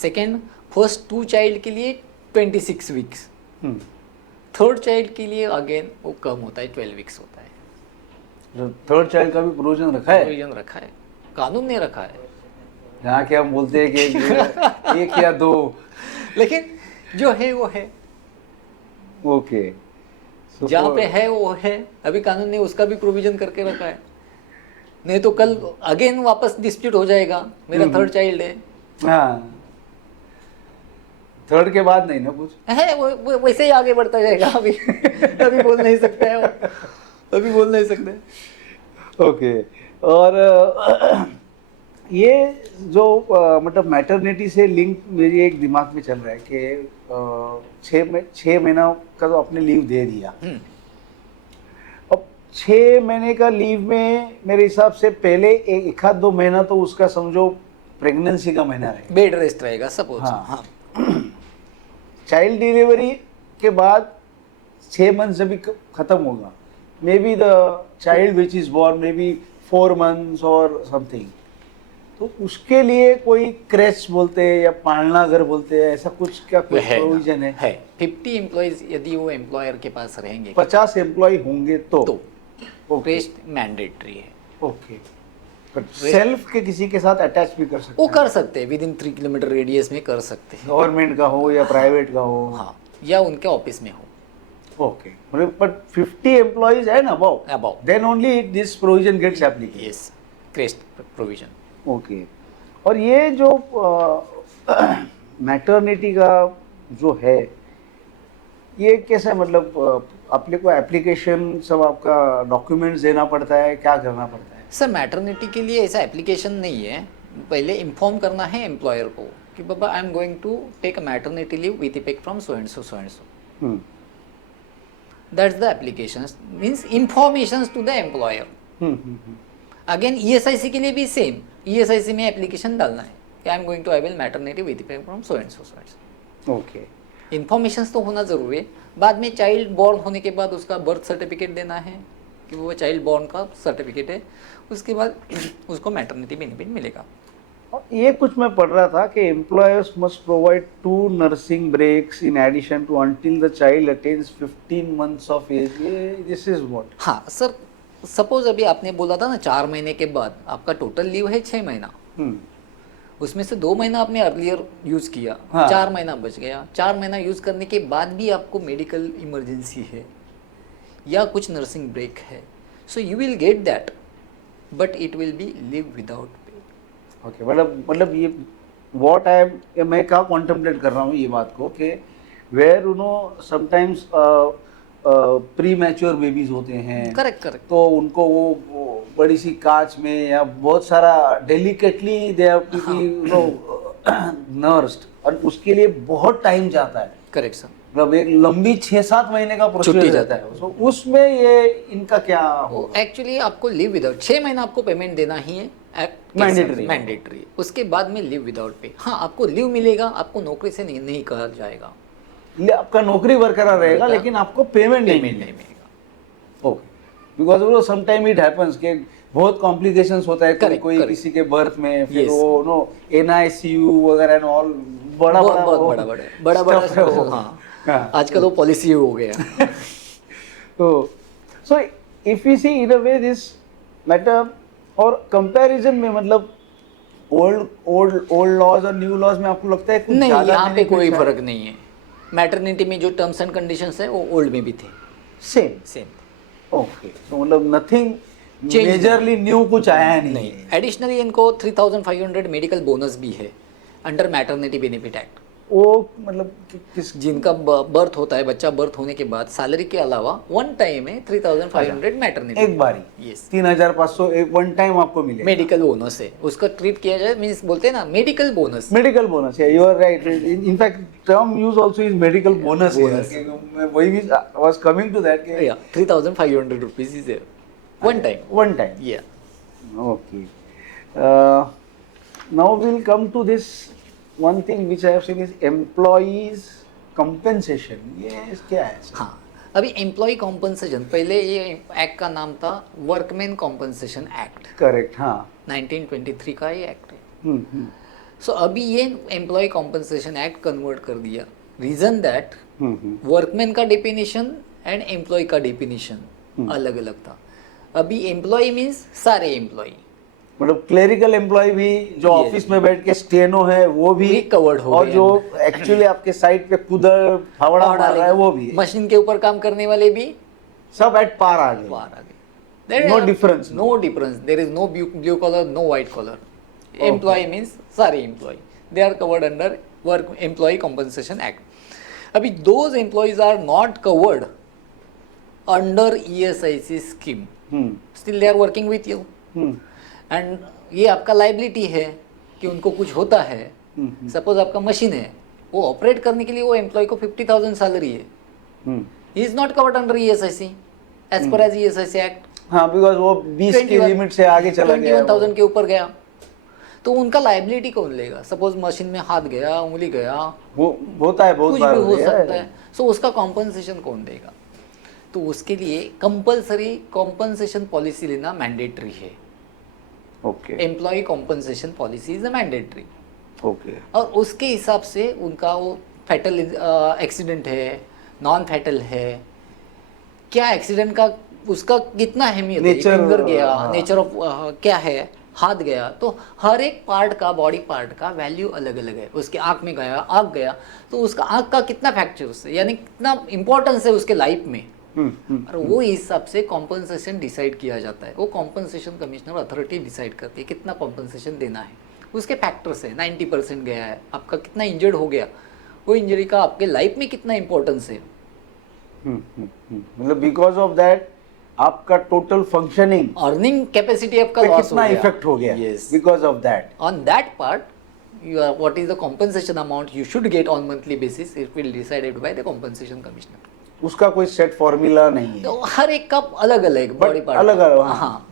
सेकेंड, फर्स्ट 2 चाइल्ड के लिए 26 वीक्स, थर्ड चाइल्ड के लिए अगेन वो कम होता है, 12 वीक्स होता है. थर्ड चाइल्ड का भी प्रोविजन रखा है. प्रोविजन रखा है, कानून ने रखा है. यहाँ के हम बोलते हैं कि 1 या 2. लेकिन जो है वो है. ओके. जहाँ पे है वो है. अभी कानून ने उसका भी प्रोविजन करके रखा है. नहीं तो कल अगेन वापस डिस्प्यूट हो जाएगा, मेरा थर्ड चाइल्ड है. हाँ. थर्ड के बाद नहीं ना कुछ है, वो वैसे ही आगे बढ़ता जाएगा. अभी बोल नहीं सकते हैं वो, अभी बोल नहीं सकते. ओके. और ये जो मतलब मैटरनिटी से लिंक मेरी एक दिमाग में चल रहा है कि 6 महीना का तो आपने लीव दे दिया. अब 6 महीने का लीव में मेरे हिसाब से पहले 1-2 महीना तो उसका समझो प्रेगनेंसी का महीना रहेगा, बेड रेस्ट रहेगा सपोज. हाँ. चाइल्ड डिलीवरी के बाद 6 मंथ जब भी खत्म होगा, may be the child which is born may be 4 months और समथिंग, तो उसके लिए कोई क्रेच बोलते हैं या पालना घर बोलते हैं, ऐसा कुछ क्या कोई है ना, प्रोविजन है? 50 एम्प्लॉयज यदि वो एम्प्लॉयर के पास रहेंगे 50 एम्प्लॉय होंगे तो तो ओके रेस्ट मैंडेटरी है। ओके, बट सेल्फ के किसी के साथ अटैच भी कर सकते वो हैं? कर सकते हैं, विद इन 3 किलोमीटर रेडियस में कर सकते हैं। गवर्नमेंट का हो या प्राइवेट का हो? हाँ, या उनके ऑफिस में हो। ओके, मतलब बट 50 एम्प्लॉयज है ना above, Above. Then only this provision gets application. Yes, crest provision. Okay, और ये जो मैटरनिटी का जो है, ये कैसा है? मतलब अपने को एप्लीकेशन सब आपका डॉक्यूमेंट्स देना पड़ता है, क्या करना पड़ता है? सर मैटरनिटी के लिए ऐसा एप्लीकेशन नहीं है, पहले इन्फॉर्म करना है एम्प्लॉयर को कि बाबा I am going to take a maternity leave with effect from so and so and so. That's the application, means informations to the employer. Again ESIC के लिए भी सेम, ईएसआईसी में एप्लीकेशन डालना है कि I am going to avail maternity with effect from so and so. Okay, informations तो होना जरूरी है। बाद में चाइल्ड बॉर्न होने के बाद उसका बर्थ सर्टिफिकेट देना है कि वो चाइल्ड बॉर्न का सर्टिफिकेट है, उसके बाद उसको मैटरनिटी बेनिफिट मिलेगा। ये कुछ मैं पढ़ रहा था कि employers must provide 2 nursing breaks in addition to until the child attains 15 months of age. ये दिस इज व्हाट? हाँ सर, सपोज अभी आपने बोला था ना 4 महीने के बाद आपका टोटल लीव है 6 महीना, उसमें से 2 महीना आपने अर्लियर यूज किया, हाँ। 4 महीना बच गया। 4 महीना यूज करने के बाद भी आपको मेडिकल इमरजेंसी है या कुछ नर्सिंग ब्रेक है, so you will get that, but it will be leave without pay. Okay, मतलब ये व्हाट आई एम, मैं क्या कॉन्टेम्पलेट कर रहा हूँ ये बात को कि where you know sometimes premature babies होते हैं, करेक्ट करेक्ट। तो उनको वो बड़ी सी कांच में या बहुत सारा delicately they have to be you know nursed, और उसके लिए बहुत टाइम जाता है। करेक्ट सर, मतलब एक लंबी 6-7 महीने का छुट्टी प्रोसीजर जाता रहता है, तो उसमें ये इनका क्या होगा? एक्चुअली आपको लीव विदाउट 6 महीना आपको पेमेंट देना ही है, मैंडेटरी। उसके बाद में लीव विदाउट पे, हाँ आपको लीव मिलेगा, आपको नौकरी से नहीं कहा जाएगा, आपका नौकरी बरकरार रहेगा लेकिन आपको पेमेंट नहीं पेमेंट नहीं मिलेगा। मिलेगा। ओके, बिकॉज वो समटाइम इट हैपेंस कि बहुत कॉम्प्लिकेशंस होता है, Correct, कोई correct. किसी के बर्थ में, फिर Yes. वो नो NICU वगैरह एंड ऑल, बड़ा बहुत बड़ा बहुत वो बड़ा बड़ा stuff है वो। हाँ, हाँ। आजकल वो पॉलिसी हो गया। तो so if you see in a way this matter, और कंपैरिजन में मतलब ओल्ड लॉज और न्यू लॉज में आपको लगता है कुछ नहीं, ज्यादा यहाँ पे benefits कोई है? फर्क नहीं है। मैटरनिटी में जो टर्म्स एंड कंडीशंस है वो ओल्ड में भी थे, सेम। सेम। ओके, तो मतलब नथिंग Change मेजरली न्यू कुछ आया नहीं, एडिशनली इनको 3500 मेडिकल बोनस भी है अंडर मैटरनिटी बेनिफिट एक्ट। वो मतलब किस जिनका बर्थ होता है, बच्चा बर्थ होने के बाद सैलरी के अलावा वन टाइम है 3500 मैटरनिटी, एक बारी यस 3500 वन टाइम आपको मिलेगा। मेडिकल बोनस है, उसका ट्रीट किया जाए, मीन्स बोलते हैं ना मेडिकल बोनस। मेडिकल बोनस है, you are right. In fact term use also is medical bonus. Bonus. मैं वही भी वाज कमिंग टू दैट कि 3500 rupees is one time. One time. या okay, now will come to this one thing which I have seen is employees compensation. ये क्या है? हाँ, अभी एम्प्लॉय कॉम्पनसेशन, पहले ये एक्ट का नाम था वर्कमैन कॉम्पनसेशन एक्ट, करेक्ट, हाँ। 1923 का ये एक्ट है। हम्म, सो अभी ये एम्प्लॉय कॉम्पनसेशन एक्ट कन्वर्ट कर दिया, रीजन दैट वर्कमैन का डेफिनेशन एंड एम्प्लॉय का डेफिनेशन अलग अलग था। अभी एम्प्लॉय मीन्स सारे एम्प्लॉय, मतलब क्लेरिकल एम्प्लॉय भी जो Yes. ऑफिस में बैठ के स्टेनो है वो भी कवर्ड हो और गए जो एक्चुअली आपके साइट पे कुदर फावड़ा मार रहा है वो भी, मशीन के ऊपर काम करने वाले भी सब एट पार आ गए। बाहर आ गए। No difference. No difference, there is no blue colour, no white colour. Employee means सारे employee, they are covered under work employee compensation act. अभी those employees are not covered under ESIC scheme, still they are working with you, and ये आपका liability है कि उनको कुछ होता है। सपोज आपका मशीन है, वो ऑपरेट करने के लिए वो एम्प्लॉय को 50,000 सैलरी है, he is not covered under ESIC as per as ESIC act. हाँ, बिकॉज वो 20 की लिमिट से आगे चला गया, 21,000 के ऊपर गया, तो उनका लाइबिलिटी कौन लेगा? सपोज मशीन में हाथ गया, उंगली गया, वो होता है बहुत कुछ बार भी हो गया सकता है, सो उसका कॉम्पनसेशन कौन देगा? तो उसके लिए कंपलसरी कॉम्पनसेशन पॉलिसी लेना मैंडेटरी है। Okay employee compensation policy is mandatory, okay और उसके हिसाब से उनका वो फैटल एक्सीडेंट है, नॉन फैटल है, क्या एक्सीडेंट का उसका कितना अहमियत है, Nature, फिंगर गया, हाँ। नेचर ऑफ क्या है, हाथ गया, तो हर एक पार्ट का, बॉडी पार्ट का वैल्यू अलग अलग है। उसके आँख में गया, आँख गया, तो उसका आँख का कितना फैक्चर्स है, यानी कितना इंपॉर्टेंस है उसके लाइफ में, और वो हिसाब से कॉम्पनसेशन डिसाइड किया जाता है। वो कॉम्पनसेशन कमिश्नर अथॉरिटी डिसाइड करती है कितना कॉम्पनसेशन देना है। उसके फैक्टर्स है, 90% गया है, आपका कितना इंजर्ड हो गया, वो इंजरी का आपके लाइफ में कितना इंपॉर्टेंस है। मतलब बिकॉज ऑफ दैट आपका टोटल फंक्शनिंग अर्निंग कैपेसिटी आपका पे लॉस हो कितना गया, इफेक्ट हो गया yes, because of that. on that part you are, what is the compensation amount you should get on monthly basis, it will decided by the compensation commissioner। उसका कोई set formula नहीं तो है। हर एक का अलग अलग बॉडी पार्ट अलग-अलग, हाँ। हाँ,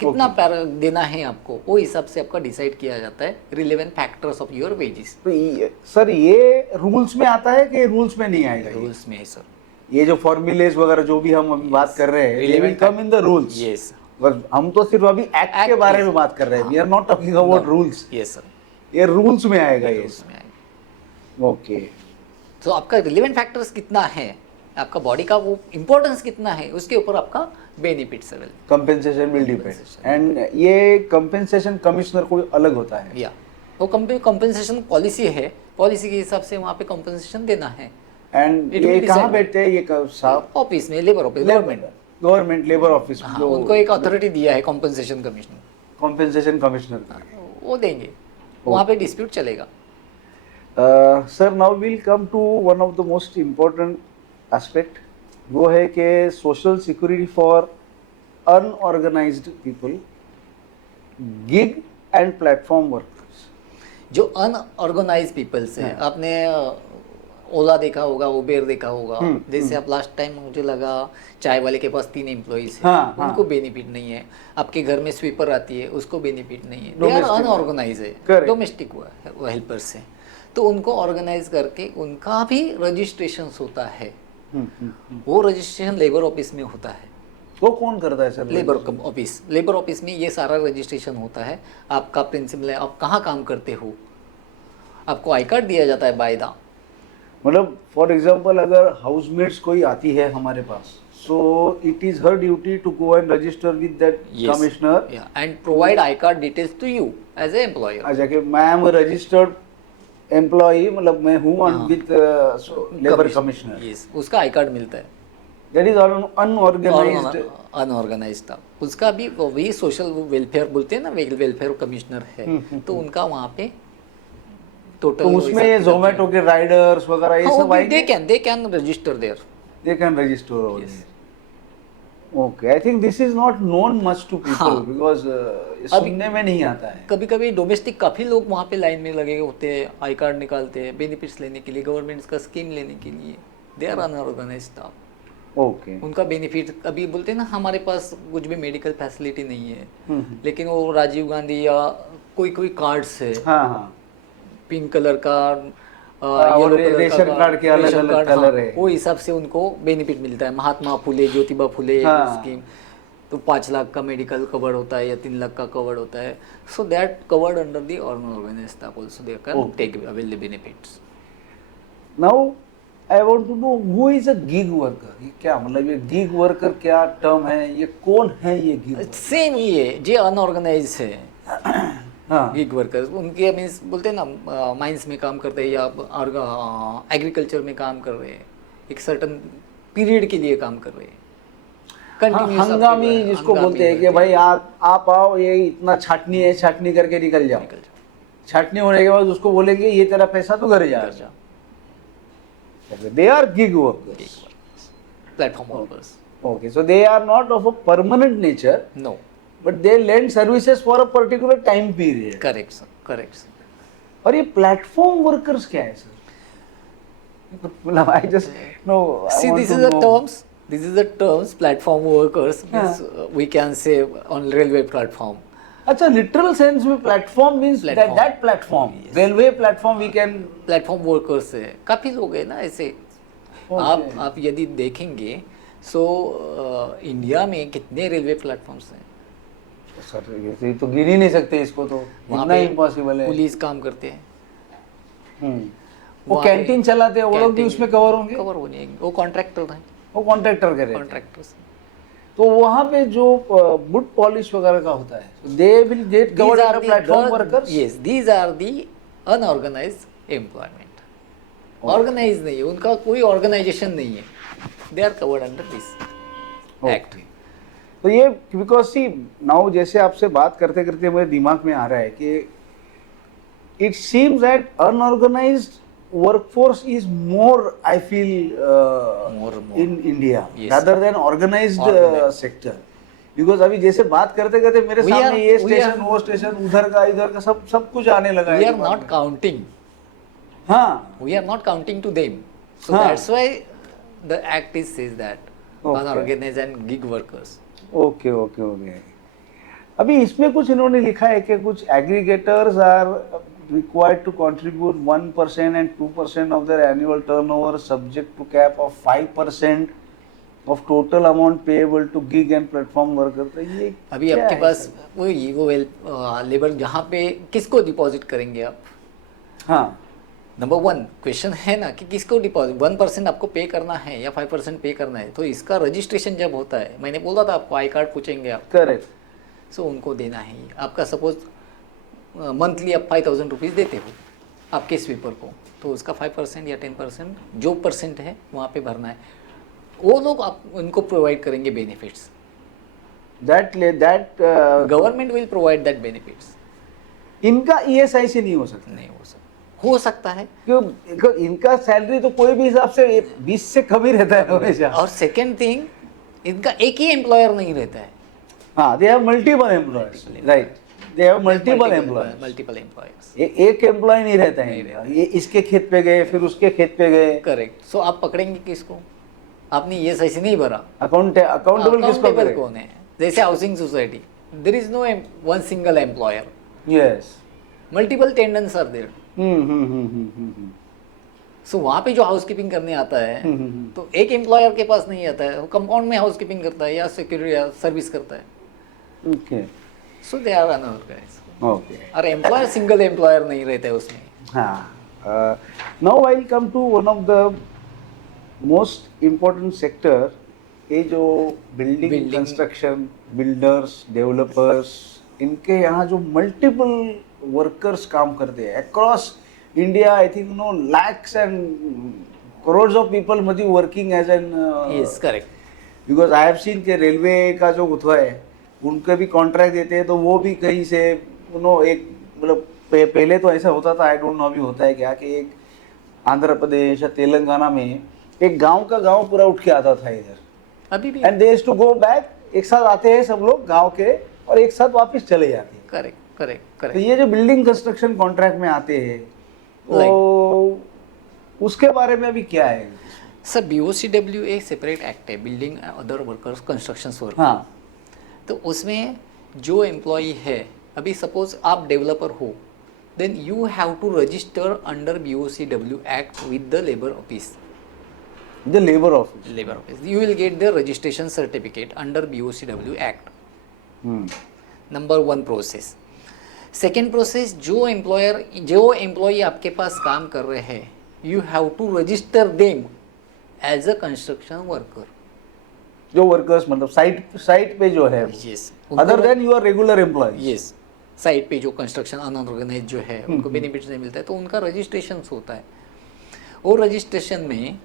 कितना देना है आपको, वो हिसाब से आपका डिसाइड किया जाता है, relevant factors of your wages. तो सर ये रूल्स में आता है कि रूल्स में नहीं आएगा? रूल्स में है सर, ये जो फॉर्मूलेज वगैरह जो भी हम अभी बात कर रहे हैं, they will come in the rules। Yes बस हम तो सिर्फ अभी एक्ट के Act बारे is- में बात कर रहे हैं, we are not talking about rules. Yes sir, ये रूल्स में आएगा ये। रूल्स में आएगा। ओके, तो आपका रिलेवेंट फैक्टर्स कितना है, आपका बॉडी का वो इंपॉर्टेंस कितना है, उसके ऊपर आपका बेनिफिट्स है। Compensation will depend, Compensation। And ये कंपेंसेशन कमिश्नर कोई अलग होता है? या वो कंपेंसेशन पॉलिसी है, पॉलिसी के हिसाब से वहाँ पे कंपेंसेशन देना है। एंड It ये will कहाँ decide। बैठते हैं ये साहब? ऑफिस में, labour office, government, government labour office हाँ, उनको एक अथॉरिटी दिया है कंपेंसेशन कमिश्नर, कंपेंसेशन कमिश्नर। वो देंगे, वहाँ पे डिस्प्यूट चलेगा। Sir now will come to one of the most important aspect, वो है कि social security for unorganized people, gig and platform workers. जो अनऑर्गेनाइज पीपल्स है, हाँ। आपने ओला देखा होगा, उबेर देखा होगा, जैसे हम्म। आप लास्ट टाइम मुझे लगा चाय वाले के पास 3 एम्प्लॉइज है, हाँ, उनको हाँ। बेनिफिट नहीं है। आपके घर में स्वीपर आती है, उसको बेनिफिट नहीं है, दे आर Domestic अनऑर्गेनाइज है, Correct। डोमेस्टिक हेल्पर्स है, तो उनको ऑर्गेनाइज करके उनका भी रजिस्ट्रेशन होता है। वो रजिस्ट्रेशन लेबर ऑफिस में होता है। वो कौन करता है सर? लेबर ऑफिस में ये सारा रजिस्ट्रेशन होता है। आपका प्रिंसिपल है, आप कहाँ काम करते हो, आपको आई कार्ड दिया जाता है बायदा। मतलब फॉर एग्जांपल अगर हाउसमेट्स कोई आती है हमारे पास, so it is her duty to go and register with that commissioner and provide I card details to you as a employer. अच्छा कि मैं एम रजिस्टर्ड एम्प्लॉई, मतलब मैं हूँ विद लेबर कमिश्नर, यस, उसका आई कार्ड मिलता है। That is unorganised. Unorganised था उसका भी, वही सोशल वेलफेयर बोलते हैं ना, वेलफेयर कमिश्नर है, तो उनका वहाँ पे टोटल। तो उसमें ये जोमेटो के राइडर्स वगैरह ये सब आएंगे? They can register there, they can register. Okay, I think this is not known much to people because सुनने में नहीं आता है। कभी कभी डोमेस्टिक काफ़ी लोग वहाँ पे लाइन में लगे होते हैं, आई कार्ड निकालते हैं बेनिफिट्स लेने के लिए, गवर्नमेंट का स्कीम लेने के लिए। They are unorganized staff. Okay, उनका बेनिफिट, अभी बोलते हैं ना हमारे पास कुछ भी मेडिकल फैसिलिटी नहीं है, लेकिन वो राजीव गांधी या कोई कोई कार्ड्स है, हाँ हाँ, पिंक कलर का, और येलो कलर रेशन कार्ड के अलग रेशन अलग कार्ड, कलर हाँ, है। वो हिसाब से उनको बेनिफिट मिलता है। महात्मा फुले, ज्योतिबा फुले हाँ। स्कीम, तो 5 लाख का मेडिकल कवर होता है या 3 लाख का कवर होता है। So that covered under the unorganized staff also, they can take avail the benefits. Now I want to know who is a gig worker. ये क्या मतलब, ये गिग वर्कर क्या टर्म है, ये कौन है ये गिग? सेम ये जो अनऑर्गेनाइज है, हाँ, गिग वर्कर्स, उनके मीन्स बोलते हैं ना, माइंस में काम करते हैं या एग्रीकल्चर में काम कर रहे हैं, एक सर्टन पीरियड के लिए काम कर रहे हैं, कंटिन्यूअस। हंगामी जिसको बोलते हैं कि भाई आप आओ, ये इतना छाटनी है, छाटनी करके निकल जाओ। छाटनी होने के बाद उसको बोलेंगे ये तेरा पैसा, तो घर जा। They are gig workers, platform workers. Okay, so they are not of a permanent nature, no, but they lend services for a particular time period. Correct sir, correct sir. और ये प्लेटफॉर्म वर्कर्स क्या है sir? मतलब I just no. See, this is the terms. This is the terms. Platform workers means we can say on railway platform. अच्छा, literal sense में platform means Platform. that platform, railway platform we can. Platform workers है, काफ़ी लोग हैं ना ऐसे। आप यदि देखेंगे सो इंडिया में कितने रेलवे प्लेटफॉर्म्स हैं? सर ये तो गिन ही नहीं सकते इसको, तो वहाँ इतना पे इम्पॉसिबल है। पुलिस काम करते हैं, वो वहाँ पे कैंटीन चलाते हैं, वो लोग भी कैंटीन उसमें कवर होंगे? कवर होने, वो कॉन्ट्रैक्टर हैं, वो कॉन्ट्रैक्टर के रहते हैं। कॉन्ट्रैक्टर्स। तो वहाँ पे जो बुट पॉलिश वगैरह का होता है, they will get covered under platform workers. Yes, these are the unorganized employment. Organized नहीं है, उनका कोई ऑर्गेनाइजेशन नहीं है, they are covered under this act. तो ये बिकॉज सी नाउ जैसे आपसे बात करते करते मेरे दिमाग में आ रहा है कि it seems that unorganised workforce is more, I feel, More. in India Yes. rather than organized Organized. sector. Because अभी जैसे बात करते करते मेरे We सामने are- ये we स्टेशन are- वो स्टेशन उधर का इधर का सब कुछ आने लगा है We are दिमाग not में। counting. हाँ We are not counting to them. So Huh. that's why the act is says that Okay. unorganized and gig workers. Okay okay okay. अभी इसमें कुछ इन्होंने लिखा है कि कुछ aggregators are required to contribute 1% and 2% of their annual turnover subject to cap of 5% of total amount payable to gig and platform worker। तो ये अभी क्या आपके है पास सर? वो लेबर जहाँ पे किसको डिपॉजिट करेंगे आप? हाँ नंबर वन क्वेश्चन है ना कि किसको डिपॉजिट 1% आपको पे करना है या 5% पे करना है। तो इसका रजिस्ट्रेशन जब होता है, मैंने बोला था आपको आई कार्ड पूछेंगे आप, करेक्ट। सो उनको देना है। आपका सपोज मंथली आप 5,000 रुपीज़ देते हो आपके स्वीपर को, तो उसका 5% या 10% जो परसेंट है वहाँ पे भरना है। वो लोग आप उनको प्रोवाइड करेंगे benefits, that government will provide that benefits. इनका ईएसआई से नहीं हो सकता। नहीं हो सकता है क्यों? इनका सैलरी तो कोई भी हिसाब से 20 से कम ही रहता है हमेशा। और सेकेंड थिंग, इनका एक ही एम्प्लॉयर नहीं रहता है, हाँ, they have multiple employers, right, they have multiple employers. Multiple employers, एक एम्प्लॉय नहीं रहता है इनका। ये इसके खेत पे गए फिर उसके खेत पे गए। करेक्ट। सो आप पकड़ेंगे किसको? आपने ये सही से नहीं भरा, अकाउंटेबल किसको अकाउंटेबल करेगा? कौन है? जैसे housing society, there is no one single employer, yes. Multiple tenants are there. So वहाँ पे जो हाउसकीपिंग करने आता है तो एक एम्प्लॉयर के पास नहीं आता है, वो कंपाउंड में हाउसकीपिंग करता है या सिक्योरिटी या सर्विस करता है। Okay so they are unorganized. Okay. और एम्प्लॉयर सिंगल एम्प्लॉयर नहीं रहता है उसमें। हाँ, now I come to one of the most important sector, ये जो building Building- construction, builders, developers, इनके यहाँ जो मल्टीपल वर्कर्स काम करते हैं across India. I think no lakhs and crores of people much working as an, yes correct. Because I have seen के railway का जो होता है उनके भी कॉन्ट्रैक्ट देते हैं, तो वो भी कहीं से नो एक मतलब पहले तो ऐसा होता था, आई डोंट नो अभी होता है क्या, कि एक आंध्र प्रदेश या तेलंगाना में एक गांव का गांव पूरा उठ के आता था इधर, अभी भी and they has to go back. एक साथ आते हैं सब लोग गांव के और एक साथ वापस चले जाते हैं। करेक्ट करेक्ट तो करेक्ट। ये जो बिल्डिंग कंस्ट्रक्शन कॉन्ट्रैक्ट में आते हैं, तो उसके बारे में अभी क्या है? सर BOCW एक सेपरेट एक्ट है, building other workers construction worker. हाँ तो उसमें जो एम्प्लॉई है, अभी सपोज आप डेवलपर हो, then you have to register under BOCW act with the labour office. The labour office. Labour office, you will get the registration certificate under BOCW Act. Number one process. Second process, जो employee आपके पास काम कर रहे हैं, you have to register them as a construction worker. जो workers मतलब site पे जो है, yes, other than your regular employee. Yes, site पे जो कंस्ट्रक्शन अनऑर्गेनाइज जो है उनको बेनिफिट्स नहीं मिलता है, तो उनका रजिस्ट्रेशन होता है। और रजिस्ट्रेशन में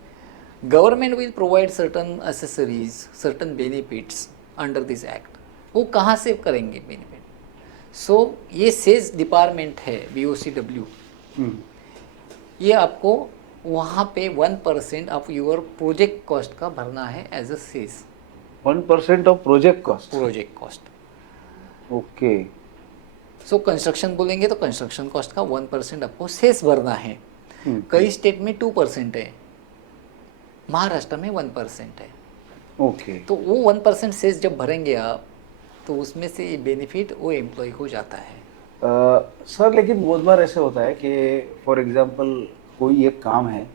government will provide certain accessories, certain benefits under this act. वो कहाँ से करेंगे बेनिफिट? सो ये सेज डिपार्टमेंट है BOCW, ये आपको वहाँ पे 1% ऑफ योर प्रोजेक्ट कॉस्ट का भरना है as a cess. 1% of project cost. Project cost, okay. So construction बोलेंगे तो कंस्ट्रक्शन कॉस्ट का 1% आपको सेस भरना है। कई स्टेट में 2% है, महाराष्ट्र में 1% है। ओके। तो वो 1% सेस जब भरेंगे आप, तो उसमें से ये बेनिफिट वो एम्प्लॉय को जाता है। सर लेकिन बहुत बार ऐसे होता है कि फॉर एग्जांपल कोई एक काम है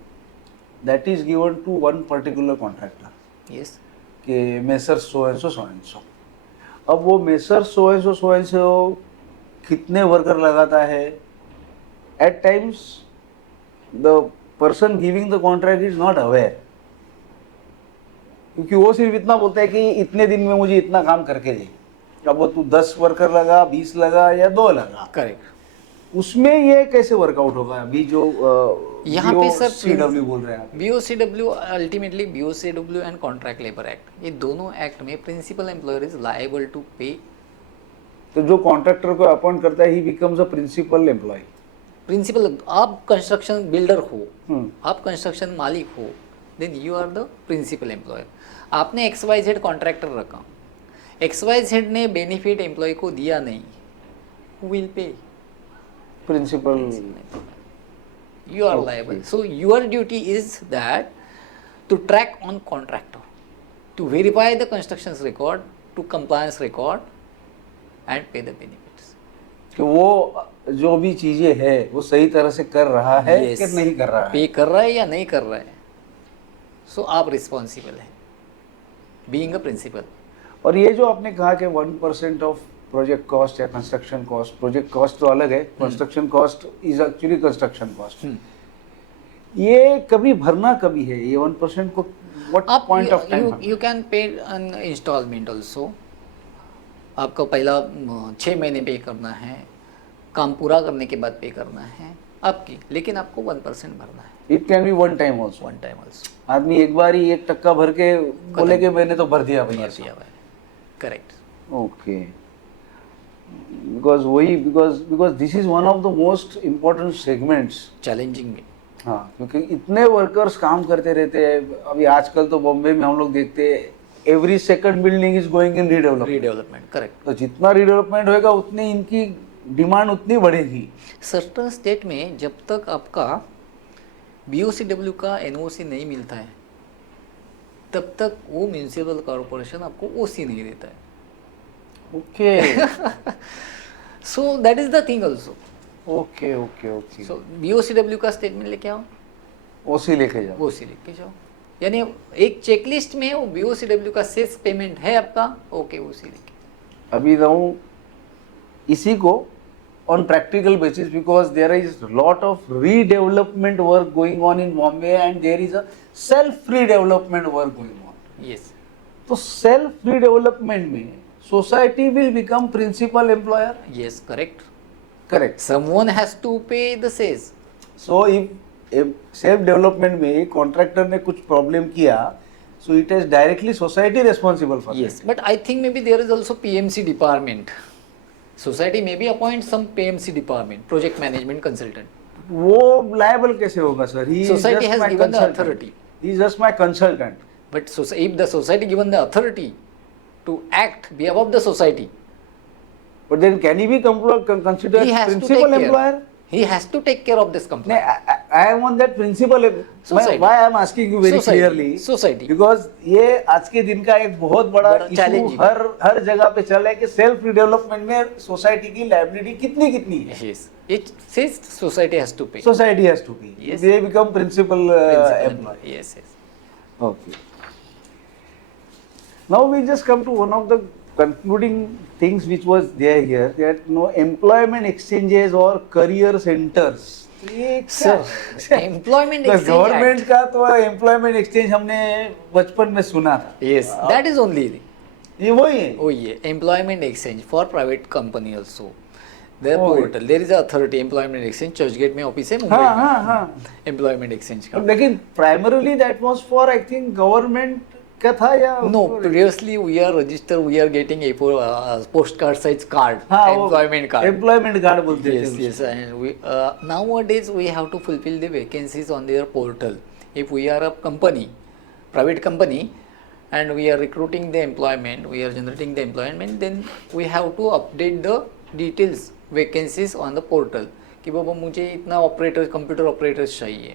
that is given to one particular contractor, yes, कि मेसर सो एंड सो। अब वो मेसर सो एंड सो कितने वर्कर लगाता है, at times the person giving the contract is not aware, क्योंकि वो सिर्फ इतना बोलता है कि इतने दिन में मुझे इतना काम करके दे। अब वो तू 10 वर्कर लगा, 20 लगा या 2 लगा, करेक्ट। उसमें ये कैसे वर्कआउट होगा? अभी जो यहाँ पे सर CW बोल रहे हैं आप, BOCW ultimately BOCW and contract labour act, ये दोनों एक्ट में principal employer is liable to pay. तो जो कॉन्ट्रैक्टर को अपॉइंट करता है ही becomes a principal employee. Principal, आप कंस्ट्रक्शन बिल्डर हो, आप कंस्ट्रक्शन मालिक हो, then you are the principal employer. आपने XYZ कॉन्ट्रैक्टर रखा, XYZ ने बेनिफिट एम्प्लॉय को दिया नहीं, who will pay? Principal. You are liable. So your duty is that to track on contractor, to verify the construction's record, to compliance record, and pay the benefits. कि वो जो भी चीजें है वो सही तरह से कर रहा है Yes. कि नहीं कर रहा है, पे कर रहा है या नहीं कर रहा है, so आप रिस्पॉन्सिबल हैं, बीइंग अ प्रिंसिपल। और ये जो आपने कहा कि 1% ऑफ प्रोजेक्ट कॉस्ट या कंस्ट्रक्शन कॉस्ट, प्रोजेक्ट कॉस्ट तो अलग है, construction cost is actually construction cost, ये कभी भरना कभी है ये 1% को? व्हाट आप point of time? You can pay an installment also. आपको पहला 6 महीने पे करना है, काम पूरा करने के बाद पे करना है आपकी, लेकिन आपको 1% भरना है। It can be one time also. One time also आदमी एक बार ही 1% भर के बोले कि मैंने तो भर दिया भैया। दिया हुआ है, correct. Okay, because this is one of the most important segments. Challenging भी। हाँ, क्योंकि इतने वर्कर्स काम करते रहते हैं। अभी आजकल तो बॉम्बे में हम लोग देखते हैं every second building is going in redevelopment, correct. तो जितना रीडेवलपमेंट होएगा उतनी इनकी डिमांड उतनी बढ़ेगी। सर्टन स्टेट में जब तक आपका BOCW का NOC नहीं मिलता है, तब तक वो म्यूनिसिपल कॉर्पोरेशन आपको OC नहीं देता है। Okay so that is the thing also. Okay okay okay, so BOCW का स्टेटमेंट लेके आओ, ओसी लेके जाओ। OC लेके जाओ, यानी एक चेकलिस्ट में वो BOCW का सेस पेमेंट है आपका, ओके OC लेके। अभी रहूँ इसी को on practical basis, because there is lot of redevelopment work going on in Bombay and there is a self redevelopment work going on. Yes. तो self redevelopment में society will become principal employer. Yes, correct. Correct. Someone has to pay the cess. So if self development में contractor ने कुछ problem किया, so it is directly society responsible for Yes, that. but I think maybe there is also PMC department. Society maybe appoint some PMC department, project management consultant. वो liable कैसे होगा sir? He is Society just has my given the consultant. authority. He is just my consultant. But if the society given the authority to act be above the society, But then can he be considered he has to principal take employer? care. He has to take care of this company. नहीं, I am on that principal. Society. Why I am asking you very Society. clearly? Society. Because ये आज के दिन का एक बहुत बड़ा issue challenging. हर जगह पे चल रहा है कि सेल्फ रिडेवलपमेंट में सोसाइटी की लायबिलिटी कितनी है? Yes. It says society has to pay. Society has to pay. Yes. They become principal Principal employee. Yes, yes. Okay. Now we just come to one of the concluding things which was there here, that no employment exchanges or career centers. ये क्या Sir, employment exchange government act. का तो employment exchange हमने बचपन में सुना था। Yes, that is only. ये वही है। Oh yeah, employment exchange for private company also. Their Oh, portal, there is a authority, employment exchange, Churchgate में ऑफिस है मुंबई हाँ में। हाँ हाँ। employment exchange का। लेकिन primarily that was for I think government का था या No, previously we are registered, we are getting a postcard size card, हाँ, employment card. एम्प्लॉयमेंट कार्ड बोलते थे Yes, उसको। yes, and we nowadays we have to fulfill the vacancies on their portal. If we are a company, private company, and we are recruiting the employment, we are generating the employment, then we have to update the details, vacancies on the portal. कि बाबा मुझे इतना operator, computer operators चाहिए.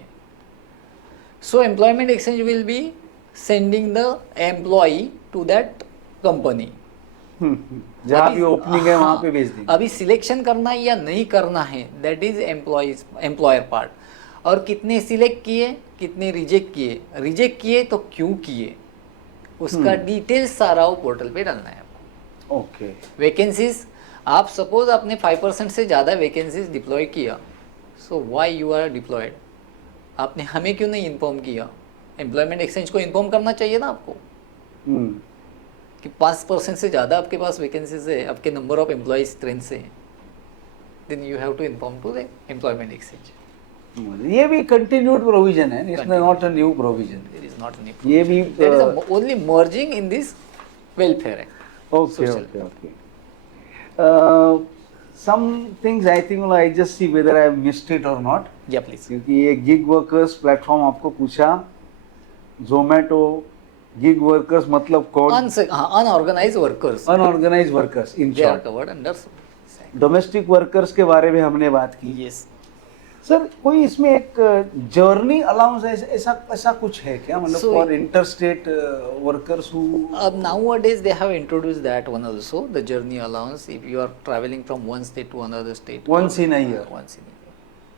So employment exchange will be sending the employee to that company. जहाँ अभी- भी opening है वहाँ हाँ, पे भेज दी। अभी सिलेक्शन करना है या नहीं करना है, दैट इज एम्प्लॉयर पार्ट। और कितने सिलेक्ट किए, कितने रिजेक्ट किए तो क्यों किए, उसका डिटेल्स सारा वो पोर्टल पे डालना है आपको। ओके वैकेंसीज, आप सपोज आपने 5% से ज़्यादा वैकेंसीज डिप्लॉय किया, so why you are deployed, आपने हमें क्यों नहीं इन्फॉर्म किया? एम्प्लॉयमेंट एक्सचेंज को इन्फॉर्म करना चाहिए ना आपको कि 5% से ज़्यादा आपके पास वैकेंसीज है, आपके नंबर ऑफ एम्प्लॉय स्ट्रेंथ से, then you have to inform to the employment exchange. ये भी कंटिन्यूड प्रोविजन है, it's not a new provision. There is not any, ये भी there is only merging in this welfare act. okay social. okay some things I think I just see whether I missed it or not, या please. क्योंकि ये gig workers platform आपको पूछा, Zomato gig workers मतलब कौन? Unorganized workers, unorganized workers in they are short. Covered under. Domestic workers के बारे में हमने बात की। यस, सर कोई इसमें एक जर्नी अलाउंस ऐसा ऐसा कुछ है क्या, मतलब So- for interstate workers who? nowadays they have introduced that one also, the journey allowance, if you are traveling from one state to another state, Once in a year. once in a year,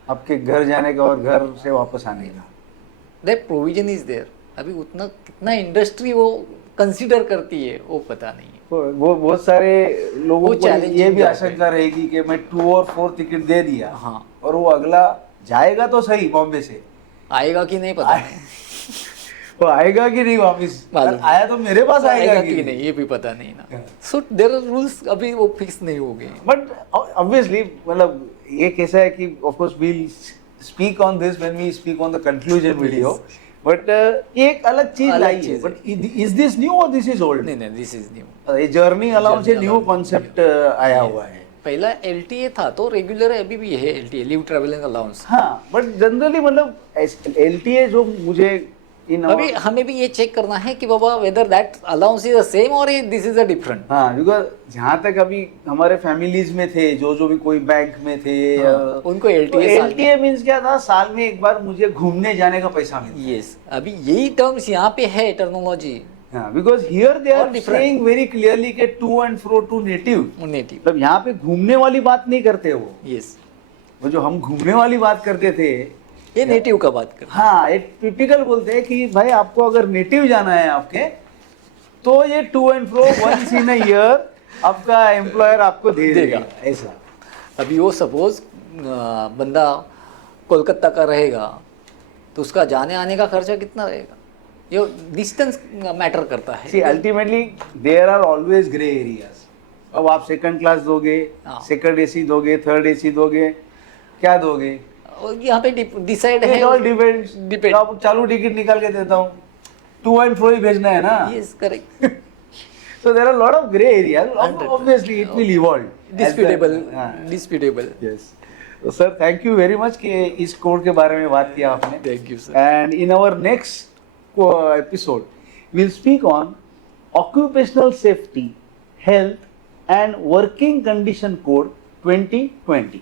आपके घर जाने का और घर से वापस आने का? that provision is there। अभी उतना कितना इंडस्ट्री वो कंसीडर करती है वो पता नहीं है। वो बहुत सारे लोगों वो को challenging ये भी job आशंका रहेगी कि मैं 2 और 4 टिकट दे दिया, हाँ। और वो अगला जाएगा तो सही बॉम्बे से, आएगा कि नहीं पता नहीं, वो आएगा कि नहीं वापस, मालूम नहीं। आया तो मेरे पास आएगा कि कि नहीं ये भी पता नहीं ना। हाँ। सो देयर आर रूल्स, अभी वो फिक्स नहीं हो गए। बट ऑब्वियसली मतलब ये कैसा है कि of course will speak on this when we speak on the conclusion video, but ये एक अलग चीज अलग लाई है। चीज बट इज दिस न्यू और दिस इज ओल्ड? नहीं नहीं, दिस इज न्यू। ये जर्नी अलाउंस ये Journey न्यू allowance, कॉन्सेप्ट आया हुआ है। पहला एलटीए था तो रेगुलर है, अभी भी है एलटीए, लीव ट्रैवलिंग अलाउंस। हाँ, बट जनरली मतलब एलटीए जो मुझे इन अभी हमें भी ये चेक करना है कि बाबा whether that allowance is the same और दिस इज अ डिफरेंट। हाँ, बिकॉज जहाँ तक अभी हमारे फैमिलीज में थे जो भी कोई बैंक में थे, हाँ, उनको LTA साल में- एलटीए मीन्स क्या था, साल में एक बार मुझे घूमने जाने का पैसा मिलता। यस, अभी यही टर्म्स यहाँ पे है टर्मिनोलॉजी हाँ, बिकॉज हियर दे और are different. Saying very clearly के to and fro to native, native. मतलब यहाँ पे घूमने वाली बात नहीं करते यस, वो जो हम घूमने वाली बात करते थे, ये नेटिव का बात कर। हाँ एक टिपिकल बोलते हैं कि भाई आपको अगर नेटिव जाना है आपके, तो ये to and fro once in a year आपका एम्प्लॉयर आपको दे देगा ऐसा। अभी वो सपोज बंदा कोलकाता का रहेगा तो उसका जाने आने का खर्चा कितना रहेगा, ये डिस्टेंस मैटर करता है। See ultimately there are always grey areas. अब आप सेकंड क्लास दोगे, हाँ। सेकंड एसी दोगे, थर्ड एसी दोगे, क्या दोगे? और यहाँ पे डिसाइड है, इट ऑल डिपेंड्स। Depend. अब चालू टिकट निकाल के देता हूँ, टू एंड फ्रो ही भेजना है ना। Yes correct, So there are a lot of gray areas. 100%. Obviously, it will evolve. Disputable, हाँ। डिस्प्यूटेबल। Yes. तो sir thank you very much कि इस कोड के बारे में बात किया आपने। Thank you sir. And in our next episode we'll speak on occupational safety, health and working condition code 2020.